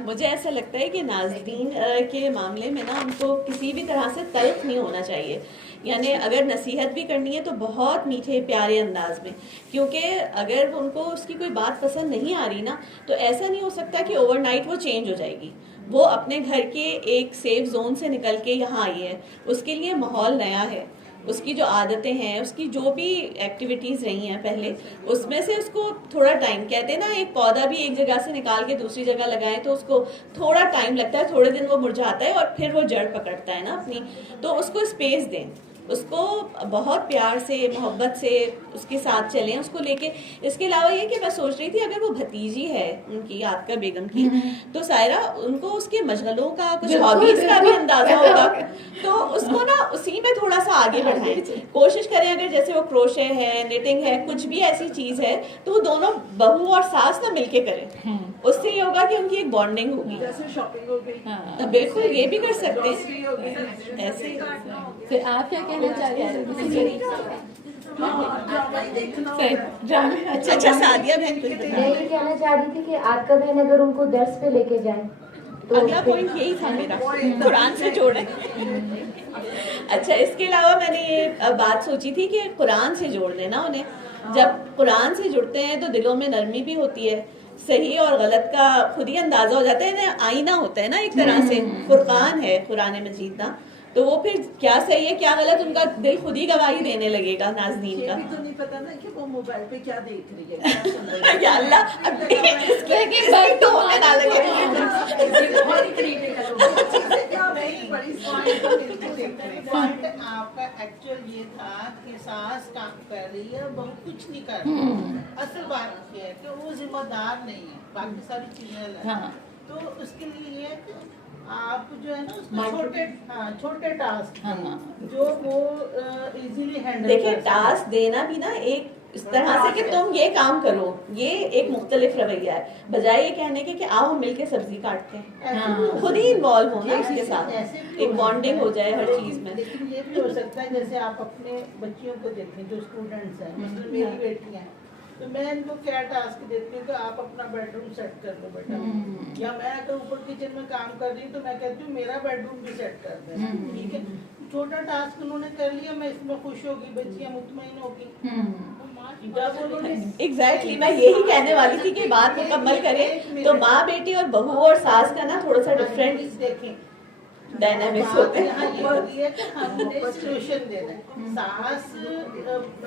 مجھے ایسا لگتا ہے کہ ناظرین کے معاملے میں نا ان کو کسی بھی طرح سے تلخ نہیں ہونا چاہیے. یعنی اگر نصیحت بھی کرنی ہے تو بہت میٹھے پیارے انداز میں, کیونکہ اگر ان کو اس کی کوئی بات پسند نہیں آ رہی نا تو ایسا نہیں ہو سکتا کہ اوور نائٹ وہ چینج ہو جائے گی. وہ اپنے گھر کے ایک سیف زون سے نکل کے یہاں آئی ہے, اس کے لیے ماحول نیا ہے, اس کی جو عادتیں ہیں, اس کی جو بھی ایکٹیویٹیز رہی ہیں پہلے, اس میں سے اس کو تھوڑا ٹائم, کہتے ہیں نا ایک پودا بھی ایک جگہ سے نکال کے دوسری جگہ لگائیں تو اس کو تھوڑا ٹائم لگتا ہے, تھوڑے دن وہ مرجھاتا ہے اور پھر وہ جڑ پکڑتا ہے نا اپنی. تو اس کو اسپیس دیں, اس کو بہت پیار سے محبت سے اس کے ساتھ چلیں, اس کو لے کے. اس کے علاوہ یہ کہ میں سوچ رہی تھی اگر وہ بھتیجی ہے ان کی عاتقہ بیگم کی, تو سائرہ ان کو اس کے مشغلوں کا کچھ ہابیز کا بھی اندازہ ہوگا, تو اس کو نا اسی میں تھوڑا سا آگے بڑھائیں. کوشش کریں اگر جیسے وہ کروشے ہے, نیٹنگ ہے, کچھ بھی ایسی چیز ہے تو وہ دونوں بہو اور ساس نہ مل کے کریں. اس سے یہ ہوگا کہ ان کی ایک بانڈنگ ہوگی. جیسے شاپنگ ہو گئی, بالکل یہ بھی کر سکتے ہیں ایسے. پھر آپ کیا کہنا چاہ رہی ہیں؟ اچھا سعدیہ بہن کچھ میں یہ کہنا چاہ رہی تھی کہ عاتقہ بہن اگر ان کو درس پہ لے کے جائیں تو اگلا پوائنٹ یہی تھا میرا, قرآن سے جوڑیں. اچھا اس کے علاوہ میں نے یہ بات سوچی تھی کہ قرآن سے جوڑ دینا انہیں. جب قرآن سے جڑتے ہیں تو دلوں میں نرمی بھی ہوتی ہے, صحیح اور غلط کا خود ہی اندازہ ہو جاتا ہے, آئینہ ہوتا ہے نا ایک طرح سے, فرقان ہے قرآن مجید نا, تو وہ پھر کیا صحیح ہے کیا غلط ان کا دل خود ہی گواہی دینے لگے گا ناظرین کا. یہ بھی تو نہیں پتا نا کہ وہ موبائل پہ کیا دیکھ رہی ہے. یا اللہ آپ کا ایکچوئل یہ تھا کہ ساس کام کر رہی ہے, بہو کچھ نہیں کر رہی. اصل بات یہ ہے کہ وہ ذمہ دار نہیں ہے, باقی ساری چیزیں الگ. تو اس کے لیے یہ کہ آپ جو ہے نا اس میں چھوٹے ٹاسک جو وہ ایزیلی ہینڈل. دیکھیں ٹاسک دینا بھی نا ایک اس طرح سے کہ تم یہ کام کرو, یہ ایک مختلف رویہ ہے, بجائے یہ کہنے کے کہ آؤ ہم مل کے سبزی کاٹتے ہیں. خود ہی انوالو ہونا اس کے ساتھ, ایک بانڈنگ ہو جائے ہر چیز میں. لیکن یہ بھی ہو سکتا ہے جیسے آپ اپنے بچیوں کو دیکھیں جو اسٹوڈنٹس ہیں, مثلا میری بیٹی ہیں, تو میں ان کو کیا ٹاسک دیتی ہوں کہ آپ اپنا بیڈ روم سیٹ کر لو بیٹا, یا میں اگر اوپر کچن میں کام کر رہی ہوں تو میں کہتی ہوں میرا بیڈ روم بھی سیٹ کر دیں. ٹھیک ہے, چھوٹا ٹاسک انہوں نے کر لیا, میں اس میں خوش ہوگی, بچیاں مطمئن ہوگی. ایگزیکٹلی میں یہی کہنے والی تھی کہ بات مکمل کریں تو ماں بیٹی اور بہو اور ساس کا نا تھوڑا سا ڈفرینٹ دیکھیں ڈائنامکس ہوتے ہیں. ہم نے سولوشن دینا ہے. ساس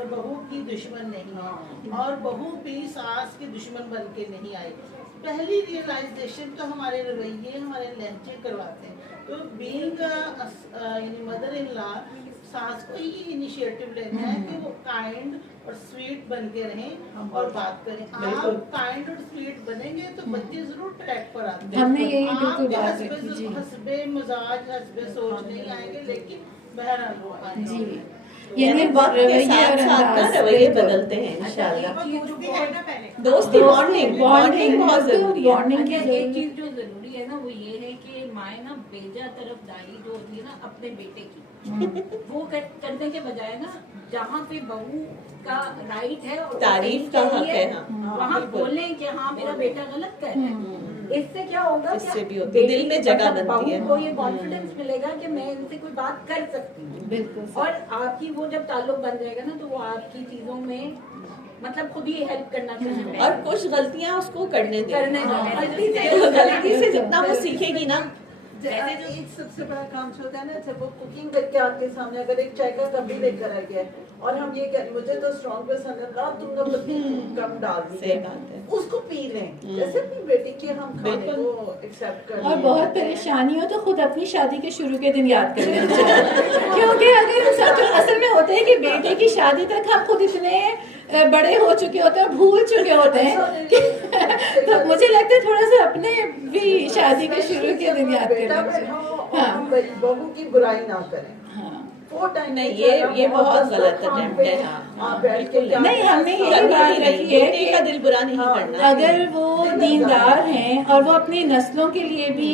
بہو کی دشمن نہیں اور بہو بھی ساس کی دشمن بن کے نہیں آئی. پہلی ریئلائزیشن تو ہمارے رویے ہمارے لہجے کرواتے ہیں. تو بینگ یعنی مدر ان لا, ساس کو ہی انیشیٹو لینا ہے کہ وہ کائنڈ اور سویٹ بن کے رہیں اور بات کریں. آپ کائنڈ اور سویٹ بنیں گے تو بچے ضرور ٹریک پر آتے ہیں. ہم نے یہی بالکل بات رکھی. حسب مزاج حسب سوچ نہیں آئیں گے, لیکن بہرحال وہ آئیں گے. یعنی وقت کے ساتھ ساتھ نا رویے بدلتے ہیں انشاءاللہ. دوستی بانڈنگ بہت ضروری ہے. ایک چیز جو ضروری ہے نا وہ یہ ہے کہ مائیں نا بیجا طرف داری جو ہوتی ہے نا اپنے بیٹے کی, وہ کرنے کے بجائے نا جہاں پہ بہو کا رائٹ ہے اور تعریف کا حق ہے, وہاں بولیں کہ ہاں میرا بیٹا غلط کر رہا ہے. اس سے کیا ہوگا, اس سے بھی دل میں جگہ بنتی ہے, کو یہ کانفیڈینس ملے گا کہ میں ان سے کوئی بات کر سکتی ہوں. بالکل. اور آپ کی وہ جب تعلق بن جائے گا نا تو وہ آپ کی چیزوں میں مطلب خود ہی ہیلپ کرنا چاہیے, اور کچھ غلطیاں اس کو کرنے دیں. غلطی سے جتنا وہ سیکھے گی نا. ایک سب سے بڑا کام جو ہوتا ہے نا, جب وہ کوکنگ کر کے آپ کے سامنے اگر ایک چائے کا کپ بھی لے کر آ گیا اور ہم یہ کہیں مجھے تو اسٹرانگ پسند ہے, تم نے پتی کم ڈال دی, اس کو پی لیں جیسے اپنی بیٹی کے ہم کھانے کو ایکسیپٹ کر لیں. اور بہت پریشانی ہو تو خود اپنی شادی کے شروع کے دن یاد کر لینا چاہیے, کیونکہ اگر سب اصل میں ہوتے ہیں کہ بیٹے کی شادی تک ہم خود اتنے بڑے ہو چکے ہوتے ہیں, بھول چکے ہوتے ہیں, تو مجھے لگتا ہے تھوڑا سا اپنے بھی شادی کے شروع کے دن یاد کرنا چاہیے. بہو کی برائی نہ کریں. نہیں یہ بہت غلط ہے. نہیں, ہم نے یہی بات رکھی ہے کہ دل برا نہیں کرنا. اگر وہ دیندار ہیں اور وہ اپنی نسلوں کے لیے بھی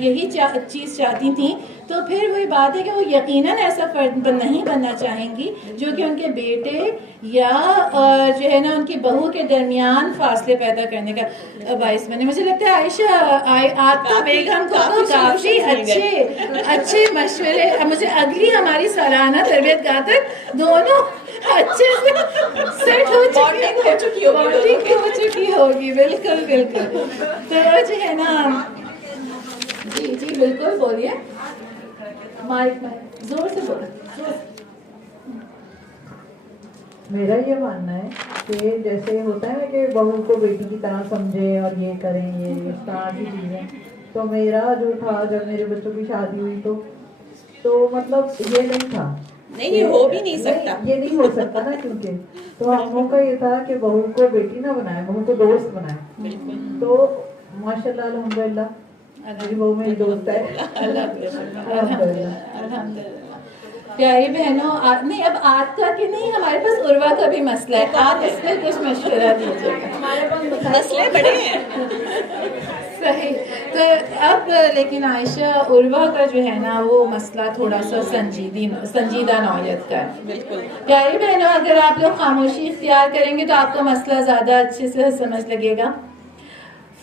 یہی چیز چاہتی تھیں तो फिर वही बात है कि वो यकीनन ऐसा फर्द नहीं बनना चाहेंगी जो कि उनके बेटे या जो है ना उनकी बहू के दरमियान फासले पैदा करने का बाइस बने। मुझे लगता है आयशा आतिया बेगम को तो काफी अच्छे मशवरे, मुझे अगली हमारी सालाना तरबियतगाह तक दोनों अच्छे से सेट हो चुकी होगी। बिल्कुल बिल्कुल। तो जो है ना, जी जी बिल्कुल, बोलिए, माइक जोर से बोलो। मेरा ये मानना है कि जैसे होता है ना कि बहू को बेटी की तरह समझे और ये करें, ये इस तरह की चीज़ें, तो मेरा जो था जब मेरे बच्चों की शादी हुई तो मतलब ये नहीं था, नहीं ये हो भी नहीं सकता, ये नहीं हो सकता ना, क्योंकि तो हम लोगों का ये था कि बहू को बेटी ना बनाए, बहू को दोस्त बनाए। तो माशाल्लाह अल्हम्दुलिल्लाह मेरी बहू मेरी दोस्त है। अल्हम्दुलिल्लाह। प्यारी बहनों, नहीं अब आतिया की नहीं, हमारे पास उर्वा का भी मसला है, आप इस पर कुछ मशवरा दीजिएगा। हमारे पास मसले बड़े हैं। सही। तो अब लेकिन आयशा, उर्वा का जो है ना वो मसला थोड़ा सा संजीदा नौयत का है। बिल्कुल। प्यारी बहनों, अगर आप लोग खामोशी इख्तियार करेंगे तो आपको मसला ज़्यादा अच्छे से समझ लगेगा।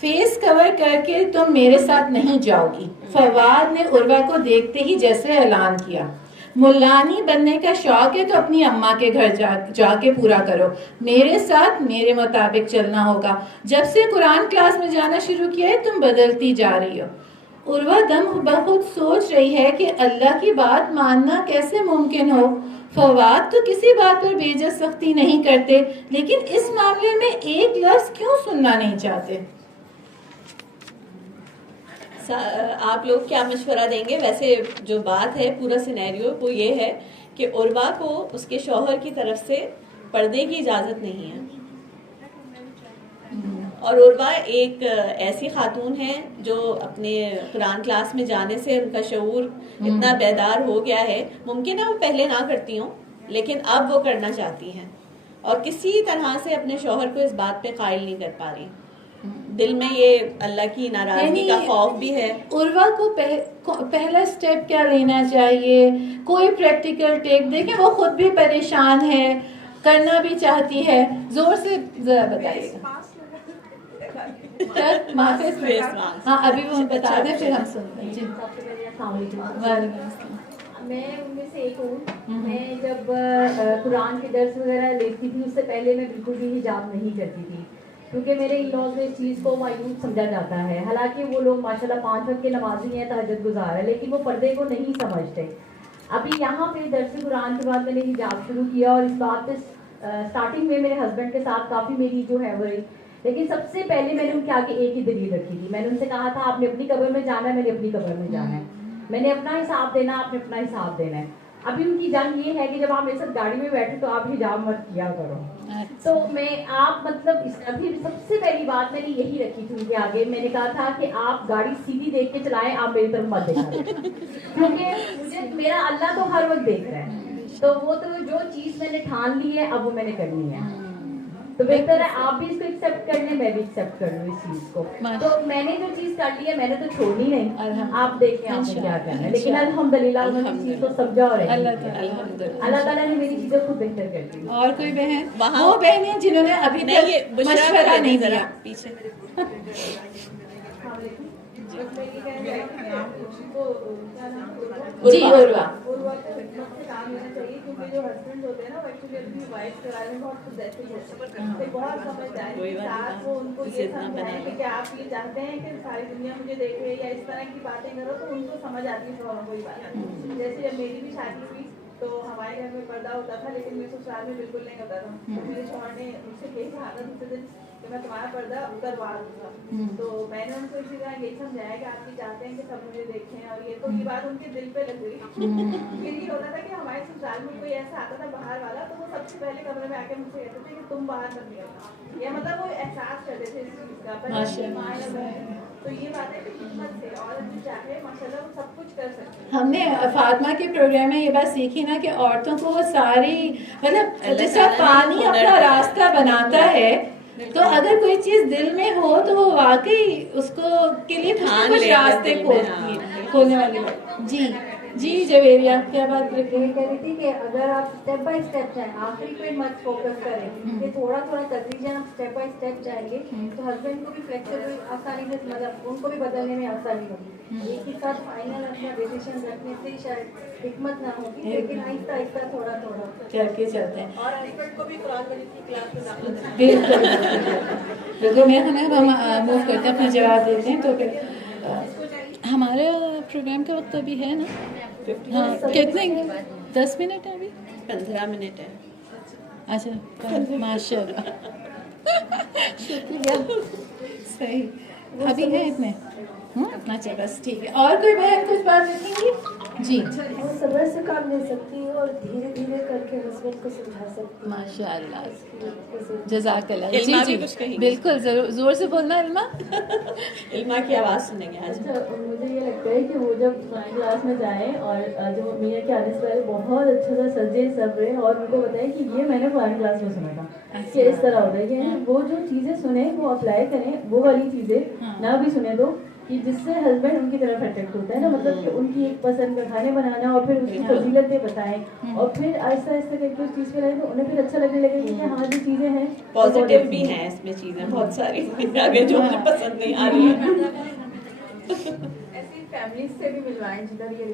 फेस कवर करके तुम मेरे साथ नहीं जाओगी, फवाद ने उर्वा को देखते ही जैसे ऐलान किया। मुल्लानी बनने का शौक है तो अपनी अम्मा के घर जाके पूरा करो, मेरे साथ मेरे मुताबिक चलना होगा। जब से कुरान क्लास में जाना शुरू किया है तुम बदलती जा रही हो। उर्वा दम बहुत सोच रही है कि अल्लाह की बात मानना कैसे मुमकिन हो। फवाद तो किसी बात पर बेइज्जत सख्ती नहीं करते, लेकिन इस मामले में एक लफ्ज क्यों सुनना नहीं चाहते? आप लोग क्या मशवरा देंगे? वैसे जो बात है, पूरा सिनेरियो वो ये है कि उर्वा को उसके शौहर की तरफ से पर्दे की इजाज़त नहीं है, और उर्वा एक ऐसी खातून है जो अपने कुरान क्लास में जाने से उनका शऊर इतना बेदार हो गया है। मुमकिन है वो पहले ना करती हों, लेकिन अब वो करना चाहती हैं और किसी तरह से अपने शौहर को इस बात पे कायल नहीं कर पा रही। दिल में ये अल्लाह की नाराजगी का खौफ भी है। उर्वा को पहला स्टेप क्या लेना चाहिए? कोई प्रैक्टिकल टेक देखें, वो खुद भी परेशान है, करना भी चाहती है, जोर से जरा बताइएगा। हाँ अभी वो बता दें फिर हम सुनते हैं। मैं उनमें से एक हूँ। मैं जब कुरान के दर्स वगैरह लेती थी उससे पहले मैं बिल्कुल भी हिजाब नहीं करती थी, क्योंकि मेरे इन लॉज में इस चीज़ को मायूस समझा जाता है। हालांकि वो लोग माशाल्लाह 5 वक्त के नमाजी हैं, तहज्जुद गुजार है, लेकिन वो पर्दे को नहीं समझते। अभी यहाँ पे दर्स कुरान के बाद मैंने हिजाब शुरू किया और इस बात पे स्टार्टिंग में मेरे हस्बैंड के साथ काफ़ी मेरी जो है वो रही, लेकिन सबसे पहले मैंने उनके आगे एक ही दलील रखी थी। मैंने उनसे कहा था आपने अपनी कब्र में जाना है, मैंने अपनी कब्र में जाना है, मैंने अपना हिसाब देना, आपने अपना हिसाब देना है। अभी उनकी जंग ये है कि जब आप मेरे साथ गाड़ी में बैठे तो आप हिजाब मत किया करो। तो मैं आप मतलब अभी सबसे पहली बात मैंने यही रखी थी उनके आगे। मैंने कहा था कि आप गाड़ी सीधी देख के चलाएं, आप मेरी तरफ मत देखा, क्योंकि मुझे मेरा अल्लाह तो हर वक्त देख रहा है। तो वो तो जो चीज़ मैंने ठान ली है अब वो मैंने करनी है, तो बेहतर है आप भी इसको एक्सेप्ट कर लें, मैं भी एक्सेप्ट कर लूँ इस चीज़ को। तो मैंने जो चीज़ कर ली है मैंने तो छोड़नी नहीं, आप देखें आपने क्या करना है। लेकिन अल्हम्दुलिल्लाह उन्होंने इस चीज़ को समझा और अल्लाह ताला ने मेरी चीज़ें खुद बेहतर कर दी। और कोई बहन, वो बहन है जिन्होंने अभी तक मशवरा नहीं दिया पीछे। जी उर्वा काम लेना चाहिए, क्योंकि जो हस्बैंड होते हैं ना वो एक्चुअली अपनी वाइफ के बारे में बहुत पॉजिटिव होते हैं, बहुत समझदार है। साथ वो उनको ये समझाएं कि आप ये चाहते हैं कि सारी दुनिया मुझे देखे या इस तरह की बातें करो, तो उनको समझ आती है शौहरों को ये बात। जैसे जब मेरी भी शादी हुई तो हमारे घर में पर्दा होता था, लेकिन मेरे ससुराल में बिल्कुल नहीं होता था। तो मेरे शौहर ने मुझसे यही कहा था दूसरे दिन कि मैं तुम्हारा पर्दा उतरवा दूंगा। तो मैंने उनको इसी तरह यही समझाया कि आप ये चाहते हैं कि सब मुझे देखें, और ये तो ये बात उनके दिल पे लग गई। फिर ये होता था कि हमारे ससुराल में कोई ऐसा आता था बाहर वाला, तो वो सबसे पहले कमरे में आके मुझसे कहते थे कि तुम बाहर मत निकलना, या मतलब वो एहसास करते थे इस चीज़ का। पर तो ये बात है कि हिम्मत से और जो चाहे माशाल्लाह वो सब कुछ कर सकते हैं। हमने फातिमा के प्रोग्राम में ये बात सीखी ना कि औरतों को सारी मतलब जैसा पानी अपना रास्ता बनाता है, तो अगर कोई चीज दिल में हो तो वो वाकई उसको के लिए कुछ रास्ते खोलती है। खोलने वाली बात। जी जी जवेरिया क्या बात कर रही कह रही थी कि अगर आप स्टेप बाय स्टेप जाएं, आखिरी पे मत फोकस करें, कि थोड़ा थोड़ा तदरीजन आप स्टेप बाय स्टेप जाएंगे तो हस्बैंड को भी फ्लेक्सिबल आसानी से, मतलब उनको भी बदलने में आसानी होगी। एक ही साथ फाइनल अपना डिसीजन रखने से शायद हिकमत ना होगी, लेकिन आहिस्ता आहिस्ता थोड़ा थोड़ा करके चलते हैं। और हस्बैंड को भी कुरान मजीद की क्लास में दाखिल करना। बिल्कुल बिल्कुल। मैं हम मूव करते हैं, अपना जवाब देते हैं। तो फिर हमारा प्रोग्राम का वक्त अभी है ना? हाँ कितने 10 मिनट है अभी? 15 मिनट है। अच्छा माशाल्लाह शुक्रिया। सही अभी है इतने। अच्छा बस ठीक है। और कोई बहन कुछ बात रखेंगी? जी वो सब्र से काम ले सकती है और धीरे धीरे करके हस्बैंड को समझा सकती है। माशाल्लाह जज़ाकल्लाह। जी इल्मा जी भी कुछ कहेंगी? बिल्कुल जरूर, जोर से बोलना इल्मा। इल्मा की आवाज़ सुनेंगे आज। अच्छा मुझे ये लगता है कि वो जब ड्राइंग क्लास में जाएं और जो मियाँ के आने से पहले बहुत अच्छा सा सजे सब्रे और उनको बताएं कि ये मैंने ड्राइंग क्लास में सुना था कि इस तरह होता है कि वो जो चीज़ें सुने वो अप्लाई करें, वो वाली चीज़ें ना भी सुने तो कि जिससे हस्बैंड उनकी तरफ अट्रैक्ट होता है ना, मतलब कि उनकी एक पसंद का खाने बनाना और फिर उसकी फजीलतें बताएं और फिर आहिस्ता आहिस्ता करके उस चीज़ पे रहें तो उन्हें फिर अच्छा लगने लगेगा कि हाँ जो चीज़ें हैं पॉजिटिव भी हैं इसमें चीज़ें बहुत सारी आगे जो मुझे पसंद नहीं आ रही है। ऐसी फैमिली से भी मिलवाएं जिधर ये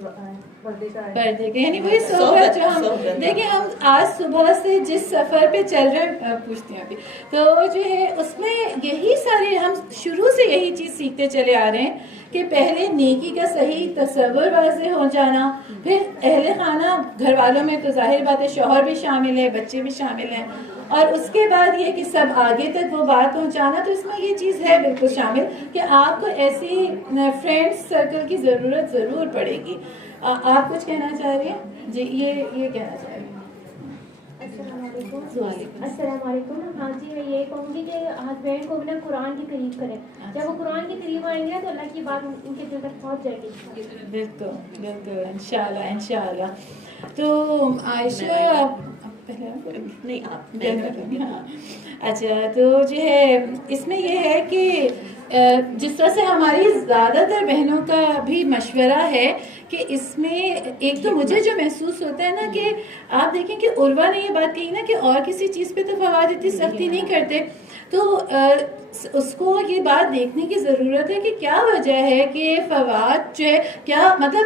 पर्दे का है। पर्दे के यानी वही सोहबत जो हम देखिए हम आज सुबह से जिस सफ़र पे चल रहे हैं, पूछती हूँ अभी तो जो है उसमें यही सारे हम शुरू से यही चीज़ सीखते चले आ रहे हैं कि पहले नेकी का सही तसव्वुर वाज़ेह हो जाना, फिर अहले खाना घर वालों में तो जाहिर बात है शौहर भी शामिल है, बच्चे भी शामिल हैं, और उसके बाद ये कि सब आगे तक वो बात पहुंचाना। तो इसमें ये चीज़ है बिल्कुल शामिल कि आपको ऐसी फ्रेंड्स सर्कल की ज़रूरत ज़रूर पड़ेगी। आप कुछ कहना चाह रही हैं? जी ये कहना चाह रही हैं। अस्सलामुअलैकुम। हाँ जी मैं ये कहूँगी कि हस्बैंड को भी ना कुरान के करीब करें। जब वो कुरान के करीब आएंगे तो अल्लाह की बात उनके दिल तक पहुँच जाएगी। बिल्कुल बिल्कुल इंशाल्लाह इंशाल्लाह। तो आयशा नहीं आप अच्छा तो जो है इसमें ये है कि जिस तरह से हमारी ज़्यादातर बहनों का भी मशवरा है कि इसमें एक तो मुझे जो महसूस होता है ना कि आप देखें कि उर्वा ने ये बात कही ना कि और किसी चीज़ पे तो फवाद इतनी सख्ती नहीं करते, तो उसको ये बात देखने की ज़रूरत है कि क्या वजह है कि फवाद जो है क्या मतलब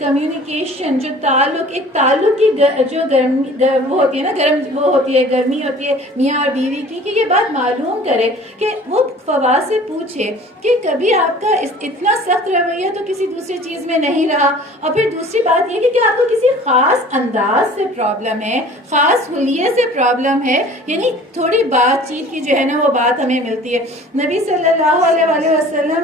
कम्युनिकेशन जो ताल्लुक एक ताल्लुक की जो गर्मी वो होती है ना गर्म वो होती है गर्मी होती है मियाँ और बीवी की कि ये बात मालूम करे कि वो फवाद से पूछे कि कभी आपका इतना सख्त रवैया तो किसी दूसरी चीज़ में नहीं रहा, और फिर दूसरी बात ये कि आपको किसी ख़ास अंदाज से प्रॉब्लम है, ख़ास हुलिये से प्रॉब्लम है, यानी थोड़ी बातचीत की जो है ना वो बात हमें मिलती है। नबी सल्लल्लाहु अलैहि वसल्लम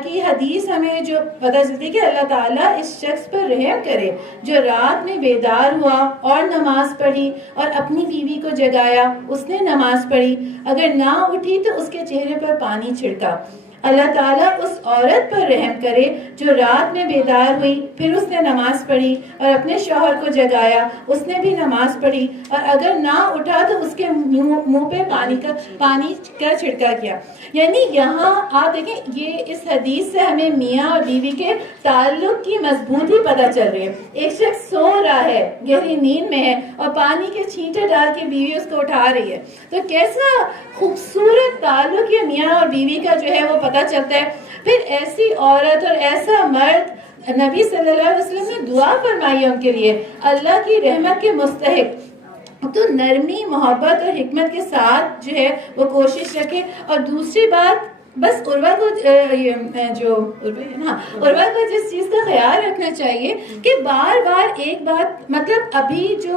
की हदीस हमें जो पता चलती है कि अल्लाह ताला इस शख्स पर रहम करे जो रात में बेदार हुआ और नमाज पढ़ी और अपनी बीवी को जगाया, उसने नमाज पढ़ी, अगर ना उठी तो उसके चेहरे पर पानी छिड़का। अल्लाह ताला उस औरत पर रहम करे जो रात में बेदार हुई, फिर उसने नमाज पढ़ी और अपने शौहर को जगाया, उसने भी नमाज पढ़ी और अगर ना उठा तो उसके मुंह पे पानी का छिड़का किया। यानी यहाँ आप देखें ये इस हदीस से हमें मियाँ और बीवी के ताल्लुक की मजबूती पता चल रही है। एक शख्स सो रहा है, गहरी नींद में है और पानी के छींटे डाल के बीवी उसको उठा रही है, तो कैसा खूबसूरत ताल्लुक ये मियाँ और बीवी का जो है वो पता चलता है। फिर ऐसी औरत और ऐसा मर्द नबी सल्लल्लाहु अलैहि वसल्लम ने दुआ फरमाई है उनके लिए, अल्लाह की रहमत के मुस्तहिक, तो नरमी मोहब्बत और हिकमत के साथ जो है वो कोशिश रखे। और दूसरी बात बस उर्वा को उर्वा को जिस चीज़ का ख्याल रखना चाहिए कि बार बार एक बात मतलब अभी जो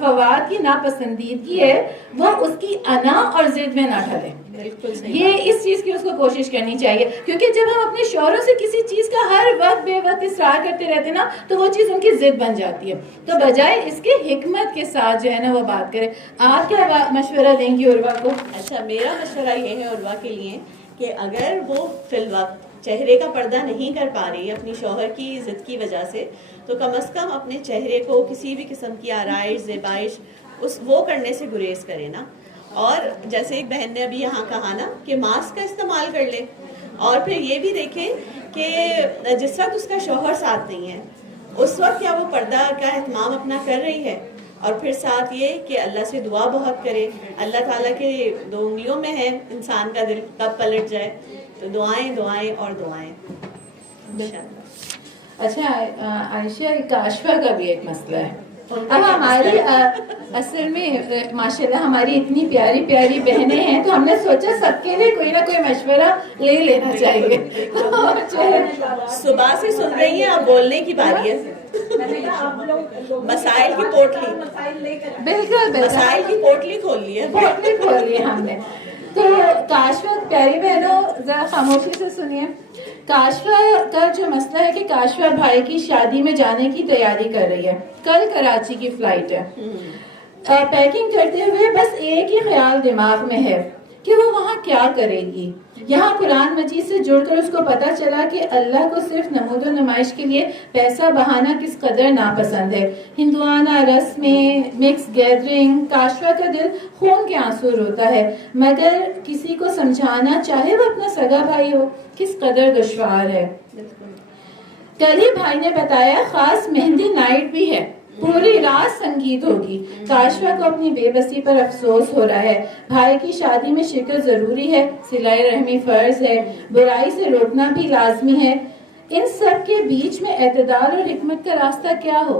फवाद की नापसंदीदगी है वो उसकी अना और जिद में ना ढले। ये इस चीज़ की उसको कोशिश करनी चाहिए, क्योंकि जब हम अपने शौहरों से किसी चीज़ का हर वक्त बेवक्त इसरार करते रहते ना तो वो चीज़ उनकी जिद बन जाती है। तो बजाय इसके हिकमत के साथ जो है ना वो बात करें। आप क्या मशवरा देंगी उर्वा को? अच्छा मेरा मशवरा ये है उर्वा के लिए कि अगर वो फिल वक्त चेहरे का पर्दा नहीं कर पा रही अपनी शौहर की जिद की वजह से, तो कम अज़ कम अपने चेहरे को किसी भी किस्म की आराइश ज़ेबाइश वो करने से गुरेज करे ना। और जैसे एक बहन ने अभी यहाँ कहा ना कि मास्क का इस्तेमाल कर ले, اور پھر یہ بھی دیکھیں کہ جس وقت اس کا شوہر ساتھ نہیں ہے اس وقت کیا وہ پردہ کا اہتمام اپنا کر رہی ہے. اور پھر ساتھ یہ کہ اللہ سے دعا بہت کرے. اللہ تعالیٰ کے 2 انگلیوں میں ہے انسان کا دل کب پلٹ جائے. تو دعائیں دعائیں اور دعائیں. اچھا عائشہ, کاشفہ کا بھی ایک مسئلہ ہے. اب ہماری اصل میں ماشاءاللہ ہماری اتنی پیاری پیاری بہنیں ہیں تو ہم نے سوچا سب کے لیے کوئی نہ کوئی مشورہ لے لینا چاہیے. صبح سے سن رہی ہیں, آپ بولنے کی باری ہے. مسائل کی پوٹلی, بالکل مسائل کی پوٹلی کھول لی ہے, پوٹلی کھول لی ہم نے. تو کاشفہ, پیاری بہنوں ذرا خاموشی سے سنیے. کاشفہ کا جو مسئلہ ہے کہ کاشفہ بھائی کی شادی میں جانے کی تیاری کر رہی ہے. کل کراچی کی فلائٹ ہے. پیکنگ کرتے ہوئے بس ایک ہی خیال دماغ میں ہے کہ وہ وہاں کیا کرے گی. یہاں قرآن مجید سے جڑ کر اس کو پتا چلا کہ اللہ کو صرف نمود و نمائش کے لیے پیسہ بہانا کس قدر ناپسند ہے. ہندوانہ رسمیں, مکس گیدرنگ, کاشفہ کا دل خون کے آنسو روتا ہے. مگر کسی کو سمجھانا, چاہے وہ اپنا سگا بھائی ہو, کس قدر دشوار ہے. کل ہی بھائی نے بتایا خاص مہندی نائٹ بھی ہے, پوری رات سنگیت ہوگی. کاشفہ کو اپنی بے بسی پر افسوس ہو رہا ہے. بھائی کی شادی میں شرکت ضروری ہے, صلہ رحمی فرض ہے, برائی سے روکنا بھی لازمی ہے. ان سب کے بیچ میں اعتدال اور حکمت کا راستہ کیا ہو؟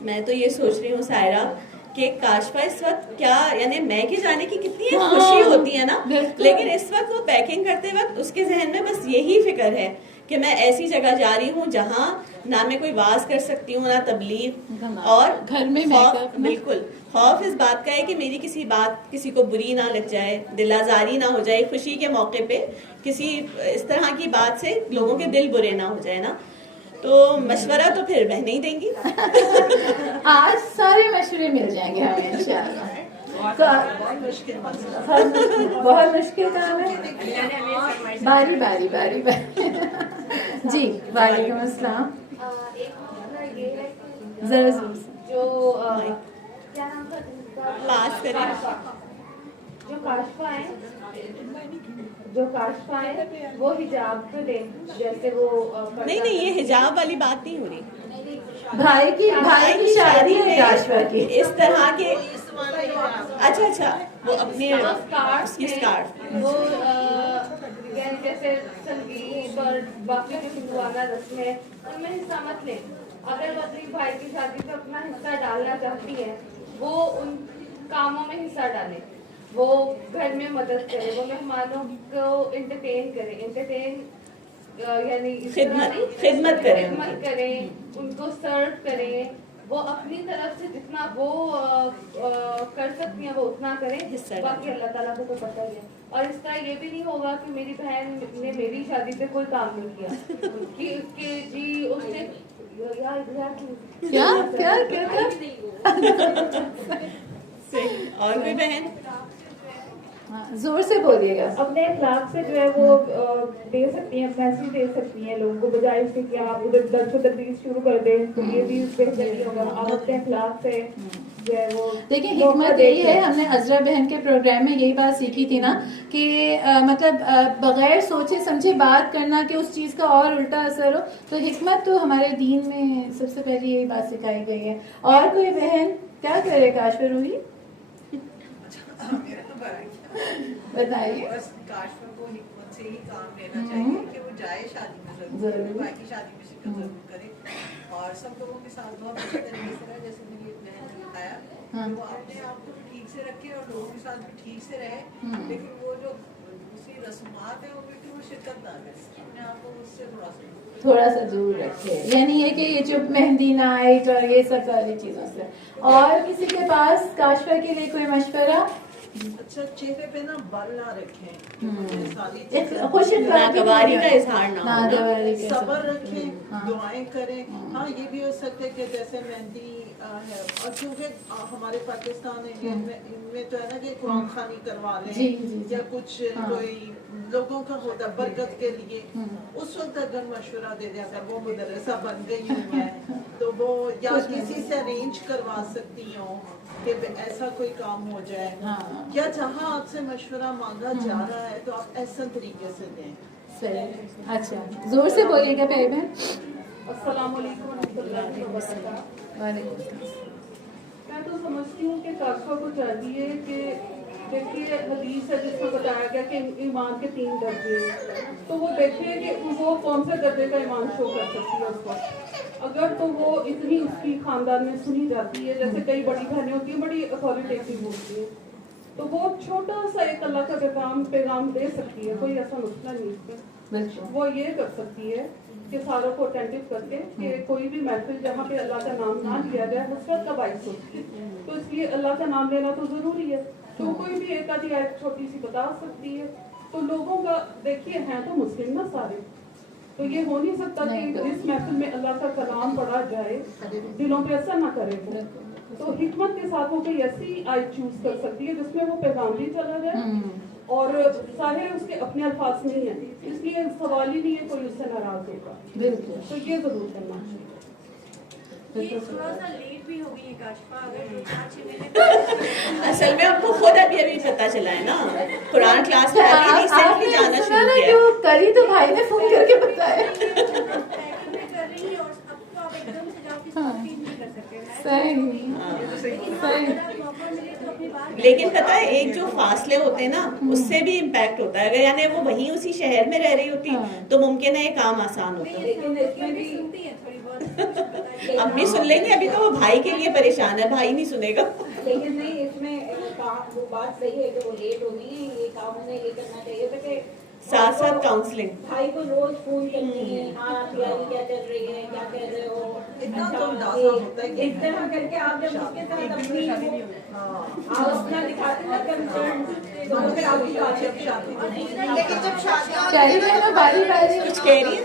میں تو یہ سوچ رہی ہوں سائرہ کہ کاشفہ اس وقت کیا, یعنی میں کے جانے کی کتنی خوشی ہوتی ہے نا, لیکن اس وقت وہ پیکنگ کرتے وقت اس کے ذہن میں بس یہی فکر ہے کہ میں ایسی جگہ جا رہی ہوں جہاں نہ میں کوئی واز کر سکتی ہوں نہ تبلیغ, اور گھر میں بالکل خوف اس بات کا ہے کہ میری کسی بات کسی کو بری نہ لگ جائے, دل آزاری نہ ہو جائے, خوشی کے موقع پہ کسی اس طرح کی بات سے لوگوں کے دل برے نہ ہو جائے نا. تو مشورہ تو پھر بہنیں ہی دیں گی. آج سارے مشورے مل جائیں گے ہمیں انشاءاللہ. بہت مشکل کام ہے. باری باری باری باری. جی وعلیکم السلام. ذرا جو کیا نام تھا, پاس کریں, جو کاشفہ ہیں وہ حجاب تو دیں, جیسے وہ نہیں یہ حجاب والی بات نہیں ہو رہی. بھائی کی شادی ہے کاشفہ کی, اس طرح کے. اچھا وہ اپنے وہ جیسے سنگیت اور باقی جو ہندوانہ رسم ہے ان میں حصہ مت لیں. اگر وہ اپنی بھائی کی شادی پہ اپنا حصہ ڈالنا چاہتی ہے وہ ان کاموں میں حصہ ڈالے, وہ گھر میں مدد کرے, وہ مہمانوں کو انٹرٹین کرے, یعنی خدمت کریں, ان کو سرو کریں. وہ اپنی طرف سے جتنا وہ کر سکتی ہیں وہ اتنا کریں, باقی اللہ تعالیٰ کو تو پتہ ہی ہے. اور اس طرح یہ بھی نہیں ہوگا کہ میری بہن نے میری شادی پہ کوئی کام نہیں کیا کہ جی اس نے اور کوئی بہن زور سے بولیے گا. اپنے اخلاق سے جو ہے وہ دے سکتی ہیں, میسج دے سکتی ہیں لوگوں کو, بجائے اس سے کہ آپ ادھر درس و تدریس شروع کر دیں تو یہ بھی بہتر نہیں ہوگا. آپ اپنے اخلاق سے جو ہے وہ دیکھیں حکمت یہی ہے, ہم نے عذرا بہن کے پروگرام میں یہی بات سیکھی تھی نا کہ مطلب بغیر سوچے سمجھے بات کرنا کہ اس چیز کا اور الٹا اثر ہو. تو حکمت تو ہمارے دین میں سب سے پہلے یہی بات سکھائی گئی ہے. اور کوئی بہن کیا کرے کاشفہ روحی بتائیے. بس کاشفہ کو حکمت سے ہی کام لینا چاہیے کہ وہ جائے شادی میں, ضرور بھائی کی شادی میں شرکت ضرور کرے, اور سب لوگوں کے ساتھ بہت اچھے طریقے سے رہے, جیسے میری ایک بہن نے بتایا وہ اپنے آپ کو ٹھیک سے رکھے اور لوگوں کے ساتھ بھی ٹھیک سے رہے, لیکن وہ جو دوسری رسومات ہیں وہ شرکت نہ کرے, اپنے آپ کو اس سے تھوڑا سا دور رکھے. یعنی یہ کہ یہ جو مہندی نائٹ اور یہ سب ساری چیزوں سے. اور کسی کے پاس کاشفہ کے لیے کوئی مشورہ؟ اچھا چہرے پہ نا بل نہ رکھیں, خوش ناگواری کا اظہار نہ, صبر رکھیں, دعائیں کریں. ہاں یہ بھی ہو سکتا ہے کہ جیسے مہندی ہے, اور کیونکہ ہمارے پاکستان انڈیا میں ان میں تو ہے نا کہ قرآن خوانی کروا لیں یا کچھ کوئی لوگوں کا ہوتا ہے برکت کے لیے, اس وقت اگر مشورہ دے دیں, اگر وہ مدرسہ بن گئی ہوئی ہے تو وہ یا کسی سے ارینج کروا سکتی ہوں کہ ایسا کوئی کام ہو جائے, یا جہاں آپ سے مشورہ مانگا جا رہا ہے تو آپ احسن طریقے سے دیں. صحیح. اچھا, زور سے بولیے گا بھائی بہن. السلام علیکم ورحمۃ اللہ وبرکاتہ. وعلیکم السلام. میں تو سمجھتی ہوں کہ کاشفہ کو چاہیے کہ دیکھیے حدیث ہے جس میں بتایا گیا کہ ایمان کے 3 درجے, تو وہ دیکھے کہ وہ کون سے درجے کا ایمان شو کر سکتی ہے اس وقت. اگر تو وہ اتنی اس کی خاندان میں سنی جاتی ہے, جیسے کئی بڑی بہنیں ہوتی ہیں بڑی اتھارٹیٹیو ہوتی ہیں, تو وہ چھوٹا سا ایک اللہ کا پیغام دے سکتی ہے, کوئی ایسا مسئلہ نہیں اس میں. وہ یہ کر سکتی ہے کہ ساروں کو اٹینٹو کر کے کہ کوئی بھی محفل جہاں پہ اللہ کا نام نہ لیا جائے حسرت کا باعث ہوتی ہے, تو اس لیے اللہ کا نام لینا تو ضروری ہے. تو کوئی بھی ایک آدھی آیت چھوٹی سی بتا سکتی ہے. تو لوگوں کا دیکھیے ہیں تو مسلم نہ سارے, تو یہ ہو نہیں سکتا کہ جس محفل میں اللہ کا کلام پڑھا جائے دلوں پہ اثر نہ کرے. تو حکمت کے ساتھ وہ کوئی ایسی آیت چوز کر سکتی ہے جس میں وہ پیغام بھی چلا جائے اور ظاہر اس کے اپنے الفاظ نہیں ہیں, اس لیے سوال ہی نہیں ہے کوئی اس سے ناراض ہوگا. بالکل, تو یہ ضرور کرنا چاہیے. تھوڑا سا لیٹ بھی ہو گئی کاشفہ, اگر اصل میں آپ کو خود ابھی پتا چلا ہے نا, قرآن کلاس میں ابھی ریسنٹلی جانا شروع کیا ہے. کل ہی تو بھائی نے فون کر کے بتایا. لیکن پتہ ہے ایک جو فاصلے ہوتے ہیں نا اس سے بھی امپیکٹ ہوتا ہے. اگر یعنی وہ وہیں اسی شہر میں رہ رہی ہوتی تو ممکن ہے یہ کام آسان ہوتا. امی سن لیں گے, ابھی تو وہ بھائی کے لیے پریشان ہے, بھائی نہیں سنے گا. لیکن نہیں, اس میں وہ بات صحیح ہے کہ وہ لیٹ ہو گئی ہیں, یہ کام انہیں یہ کرنا چاہیے تھا کہ ساتھ ساتھ کاؤنسلنگ. بھائی کو روز فون کرتی ہیں, ہاں تیاری کیا چل رہی ہے, کیا کہہ رہے ہو, اس طرح کر کے آپ جب اس کے ساتھ اپنی آپ اپنا دکھاتے نا کنسرن, تو پھر آپ کی لیکن جب شادی نا باری باری کچھ کہہ رہی ہے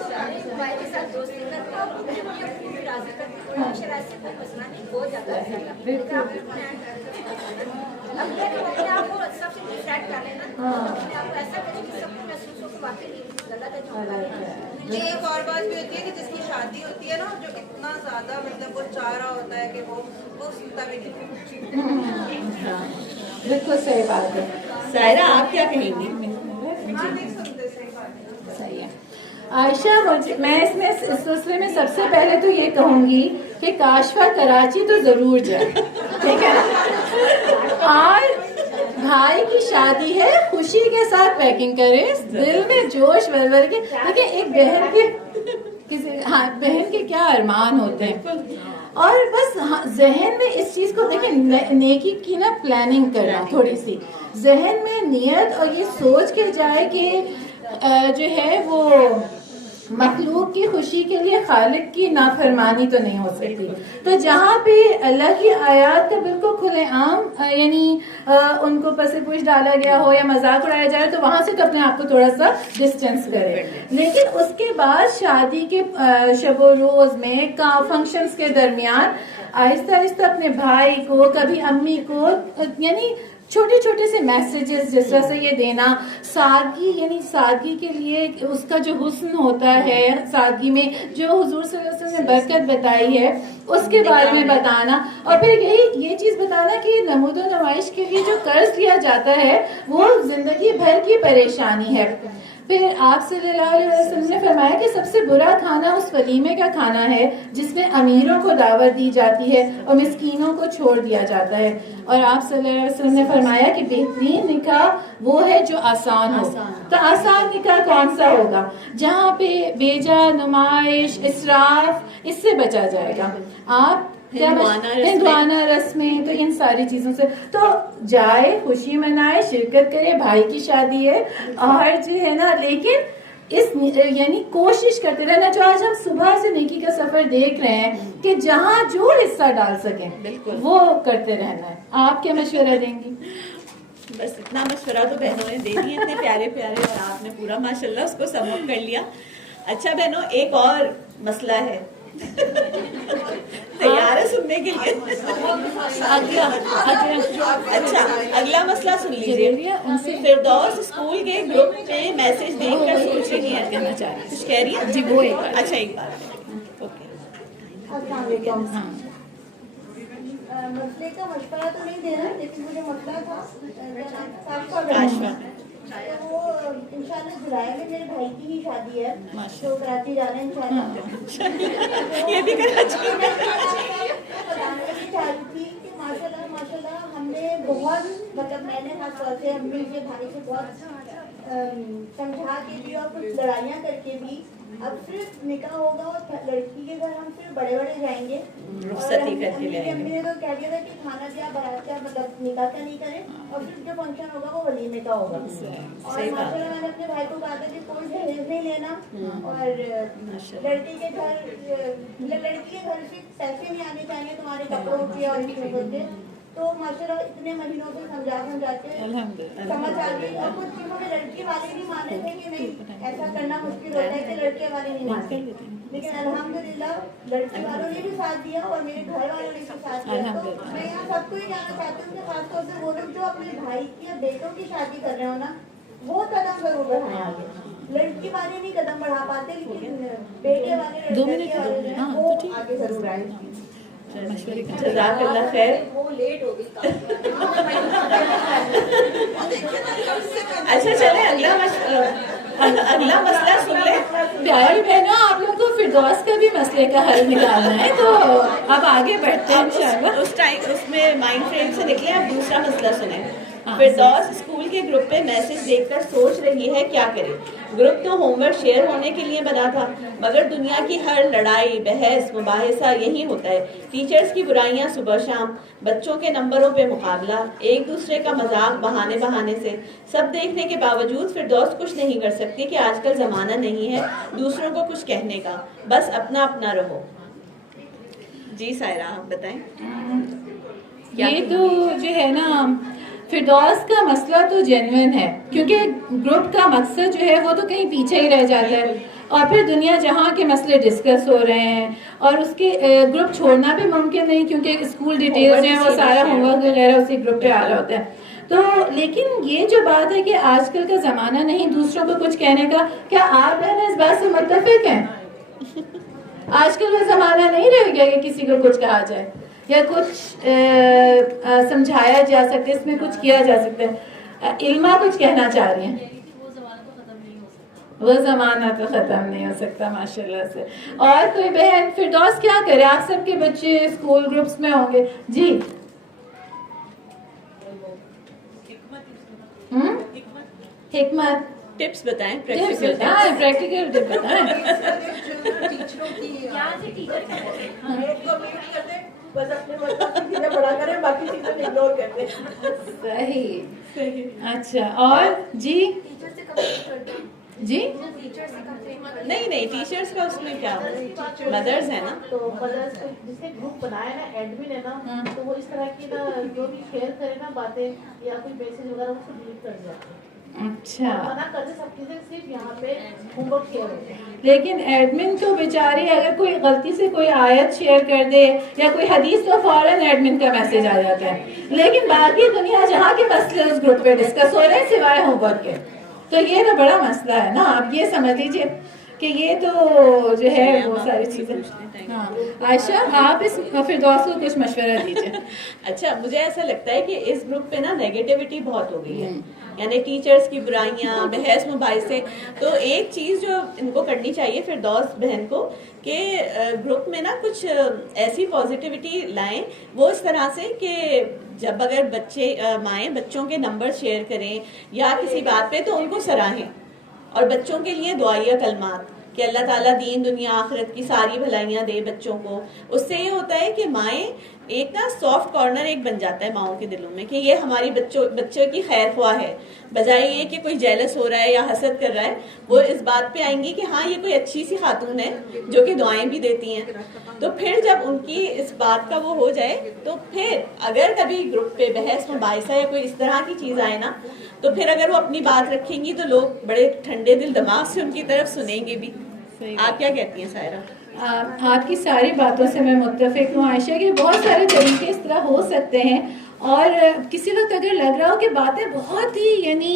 ایک اور بات بھی ہوتی ہے کہ جس کی شادی ہوتی ہے نا, جو اتنا زیادہ مطلب وہ چاہ رہا ہوتا ہے کہ وہ سنتا بھی نہیں. بالکل صحیح بات ہے. سائرہ آپ کیا کہیں گی؟ صحیح ہے. عائشہ, میں اس سلسلے میں سب سے پہلے تو یہ کہوں گی کہ کاشفہ کراچی تو ضرور جائے, ٹھیک ہے نا. اور بھائی کی شادی ہے, خوشی کے ساتھ پیکنگ کرے, دل میں جوش ولول کے. دیکھیں ایک بہن کے کیا ارمان ہوتے ہیں, اور بس ذہن میں اس چیز کو دیکھیں, نیکی کی نا پلاننگ کرنا, تھوڑی سی ذہن میں نیت اور یہ سوچ کے جائے کہ جو ہے وہ مخلوق کی خوشی کے لیے خالق کی نافرمانی تو نہیں ہو سکتی. تو جہاں پہ اللہ کی آیات کا بالکل کھلے عام یعنی ان کو پس پوش ڈالا گیا ہو یا مذاق اڑایا جائے تو وہاں سے تو اپنے آپ کو تھوڑا سا ڈسٹینس کرے. لیکن اس کے بعد شادی کے شب و روز میں فنکشنز کے درمیان آہستہ آہستہ اپنے بھائی کو, کبھی امی کو, یعنی چھوٹے چھوٹے سے میسیجز جس طرح سے یہ دینا, سادگی یعنی سادگی کے لیے اس کا جو حسن ہوتا ہے, سادگی میں جو حضور صلی اللہ علیہ وسلم نے برکت بتائی ہے اس کے بارے میں بتانا, اور پھر یہ چیز بتانا کہ نمود و نمائش کے لیے جو قرض لیا جاتا ہے وہ زندگی بھر کی پریشانی ہے. پھر آپ صلی اللہ علیہ وسلم نے فرمایا کہ سب سے برا کھانا اس ولیمے کا کھانا ہے جس میں امیروں کو دعوت دی جاتی ہے اور مسکینوں کو چھوڑ دیا جاتا ہے. اور آپ صلی اللہ علیہ وسلم نے فرمایا کہ بہترین نکاح وہ ہے جو آسان ہو. تو آسان نکاح کون سا ہوگا؟ جہاں پہ بیجا نمائش, اسراف, اس سے بچا جائے گا. آپ ہندوانہ رسمیں, تو ان ساری چیزوں سے تو جائے, خوشی منائے, شرکت کرے, بھائی کی شادی ہے, اور جو ہے نا لیکن اس یعنی کوشش کرتے رہنا. جو آج ہم صبح سے نیکی کا سفر دیکھ رہے ہیں کہ جہاں جو حصہ ڈال سکیں بالکل وہ کرتے رہنا ہے. آپ کیا مشورہ دیں گی؟ بس اتنا مشورہ تو بہنوں نے دے دیا, اتنے پیارے پیارے, اور آپ نے پورا ماشاءاللہ اس کو سم اپ کر لیا. اچھا بہنوں, ایک اور مسئلہ ہے, تیار تیار ہے سننے کے لیے؟ اچھا اگلا مسئلہ سن لیجیے. فردوس اسکول کے گروپ میں میسج دیکھ کر سوچ رہی ہے کہنا چاہ رہی کچھ کہہ رہی ہے جی. وہ ایک بار اچھا ایک بار مسئلے کا مشورہ تو نہیں دینا لیکن مجھے مسئلہ تھا وہ انشاءاللہ جولائی میں میرے بھائی کی ہی شادی ہے تو کراچی جانا ہے انشاءاللہ. یہ بھی کراچی تھی کہ ماشاء اللہ ہم نے بہت مطلب میں نے خاص طور سے امی کے بھائی سے بہت سمجھا کے بھی اور کچھ لڑائیاں کر کے بھی اب صرف نکاح ہوگا اور لڑکی کے گھر ہم صرف بڑے جائیں گے. رخصتی کر کے لائیں گے. امی نے تو کہہ دیا تھا کہ کھانا کیا بارات کیا مطلب نکاح کا نہیں کریں اور صرف جو فنکشن ہوگا وہ ولیمے کا ہوگا. اور ماشاء اللہ میں نے اپنے بھائی کو کہا تھا کہ کوئی جہیز نہیں لینا اور لڑکی کے گھر سے پیسے نہیں آنے چاہیے تمہارے کپڑوں کے اور ان چیزوں کے. تو ماشاء اللہ اتنے مہینوں سے سمجھا کے سمجھ آ گئی. اور کچھ چیزوں میں لڑکی والے نہیں مانے تھے کہ نہیں ایسا کرنا مشکل ہوتا ہے کہ لڑکے والے نہیں مانتے, لیکن الحمدللہ لڑکی والوں نے بھی ساتھ دیا اور میرے گھر والوں نے بھی ساتھ دیا. تو میں یہاں سب کو ہی کہنا چاہتی ہوں کہ خاص طور سے وہ لوگ جو اپنے بھائی کی یا بیٹوں کی شادی کر رہے ہو نا وہ قدم ضرور بڑھائیں آگے. لڑکی والے نہیں قدم بڑھا پاتے لیکن بیٹے والے لڑکے والے وہ آگے ضرور آئیں. جزاک اللہ خیر. وہ لیٹ ہو گئی. اچھا چلے اگلا مسئلہ سن لیں. پیاری بہنوں آپ لوگ کو فردوس کا بھی مسئلے کا حل نکالنا ہے تو اب آگے بڑھتے ہیں انشاءاللہ. اس میں مائنڈ فریم سے نکلے اب دوسرا مسئلہ سنیں. فردوس اسکول کے گروپ پہ میسج دیکھ کر سوچ رہی ہے کیا کرے. گروپ تو ہوم ورک شیئر ہونے کے لیے بنا تھا مگر دنیا کی ہر لڑائی بحث مباحثہ یہی ہوتا ہے. ٹیچرز کی برائیاں صبح شام, بچوں کے نمبروں پہ مقابلہ, ایک دوسرے کا مذاق بہانے سے. سب دیکھنے کے باوجود فردوس کچھ نہیں کر سکتی کہ آج کل زمانہ نہیں ہے دوسروں کو کچھ کہنے کا, بس اپنا رہو. جی سائرہ آپ بتائیں. یہ تو جو ہے نا فردوس کا مسئلہ تو جینوین ہے کیونکہ گروپ کا مقصد جو ہے وہ تو کہیں پیچھے ہی رہ جاتا ہے اور پھر دنیا جہاں کے مسئلے ڈسکس ہو رہے ہیں اور اس کے گروپ چھوڑنا بھی ممکن نہیں کیونکہ اسکول ڈیٹیلز ہیں وہ سارا ہوم ورک وغیرہ اسی گروپ پہ آ رہا ہوتا ہے. تو لیکن یہ جو بات ہے کہ آج کل کا زمانہ نہیں دوسروں کو کچھ کہنے کا, کیا آپ بہنیں اس بات سے متفق ہیں؟ آج کل وہ زمانہ نہیں رہ گیا کہ کسی کو کچھ کہا جائے یا کچھ سمجھایا جا سکتا ہے, اس میں کچھ کیا جا سکتا ہے. علما کچھ کہنا چاہ رہی ہیں. وہ زمانہ تو ختم نہیں ہو سکتا ماشاءاللہ سے. اور کوئی بہن فردوس کیا کرے, آپ سب کے بچے اسکول گروپس میں ہوں گے. جی حکمت ٹپس بتائیں. پریکٹیکل ٹپ بتائیں. بس اپنے چیزیں بڑا کریں باقی چیزیں اگنور کر دیں. صحیح. اچھا اور جی نہیں ٹیچرز کا اس میں کیا مدرز ہے نا تو مدرس جس نے گروپ بنایا نا ایڈمن ہے نا تو وہ اس طرح کی نا جو بھی شیئر کرے نا باتیں یا کوئی میسج وغیرہ اس کو ڈیلیٹ کر دیتے ہیں. اچھا منع کر دے سب چیزیں صرف یہاں پہ ہوم ورک شیئر ہوتے ہیں. لیکن ایڈمن تو بیچاری اگر کوئی غلطی سے کوئی آیت شیئر کر دے یا کوئی حدیث تو فوراً ایڈمن کا میسج آ جاتا ہے, لیکن باقی دنیا جہاں کے مسئلے اس گروپ پہ ڈسکس ہو رہے ہیں سوائے ہوم ورک کے, تو یہ تو بڑا مسئلہ ہے نا. آپ یہ سمجھ لیجیے کہ یہ تو جو ہے وہ ساری چیزیں. ہاں عائشہ آپ اس فردوس کو کچھ مشورہ دیجیے. اچھا مجھے ایسا لگتا ہے کہ اس گروپ پہ نا نیگیٹیوٹی بہت ہو گئی ہے, یعنی ٹیچرز کی برائیاں بحث مباحثے. تو ایک چیز جو ان کو کرنی چاہیے فردوس بہن کو کہ گروپ میں نا کچھ ایسی پازیٹیوٹی لائیں وہ اس طرح سے کہ جب اگر مائیں بچوں کے نمبر شیئر کریں یا کسی بات پہ تو ان کو سراہیں اور بچوں کے لیے دعائیہ کلمات کہ اللہ تعالیٰ دین دنیا آخرت کی ساری بھلائیاں دے بچوں کو. اس سے یہ ہوتا ہے کہ مائیں ایک نا سافٹ کارنر ایک بن جاتا ہے ماؤں کے دلوں میں کہ یہ ہماری بچوں کی خیر خواہ ہے, بجائے یہ کہ کوئی جیلس ہو رہا ہے یا حسد کر رہا ہے. وہ اس بات پہ آئیں گی کہ ہاں یہ کوئی اچھی سی خاتون ہے جو کہ دعائیں بھی دیتی ہیں. تو پھر جب ان کی اس بات کا وہ ہو جائے تو پھر اگر کبھی گروپ پہ بحث مباحثہ یا کوئی اس طرح کی چیز آئے نا تو پھر اگر وہ اپنی بات رکھیں گی تو لوگ بڑے ٹھنڈے دل دماغ سے ان کی طرف سنیں گے بھی. آپ کیا کہتی ہیں سائرہ؟ آپ کی ساری باتوں سے میں متفق ہوں عائشہ کہ بہت سارے طریقے اس طرح ہو سکتے ہیں، اور کسی وقت اگر لگ رہا ہو کہ باتیں بہت ہی یعنی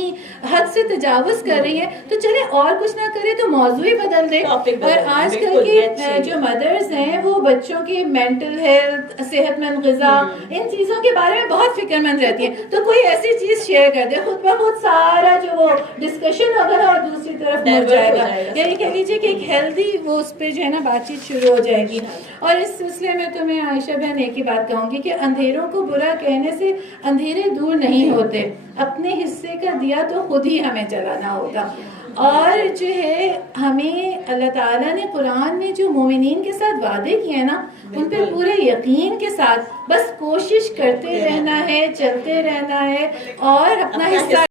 حد سے تجاوز کر رہی ہیں تو چلے اور کچھ نہ کرے تو موضوع ہی بدل دے. اور آج کل کی جو مدرز ہیں وہ بچوں کی مینٹل ہیلتھ، صحت مند غذا، ان چیزوں کے بارے میں بہت فکر مند رہتی ہیں. تو کوئی ایسی چیز شیئر کر دے، خود بخود سارا جو وہ ڈسکشن ہوگا نا اور دوسری طرف مڑ جائے گا. یعنی کہہ لیجیے کہ ایک ہیلدی وہ اس پہ جو ہے نا بات چیت شروع ہو جائے گی. اور اس سلسلے میں تو میں عائشہ بہن ایک ہی بات کہوں گی کہ اندھیروں کو برا کہنے سے اندھیرے دور نہیں ہوتے، اپنے حصے کا دیا تو خود ہی ہمیں جلانا ہوگا. اور جو ہے ہمیں اللہ تعالیٰ نے قرآن میں جو مومنین کے ساتھ وعدے کیے ہیں نا ان پہ پورے یقین کے ساتھ بس کوشش کرتے رہنا ہے، چلتے رہنا ہے اور اپنا حصہ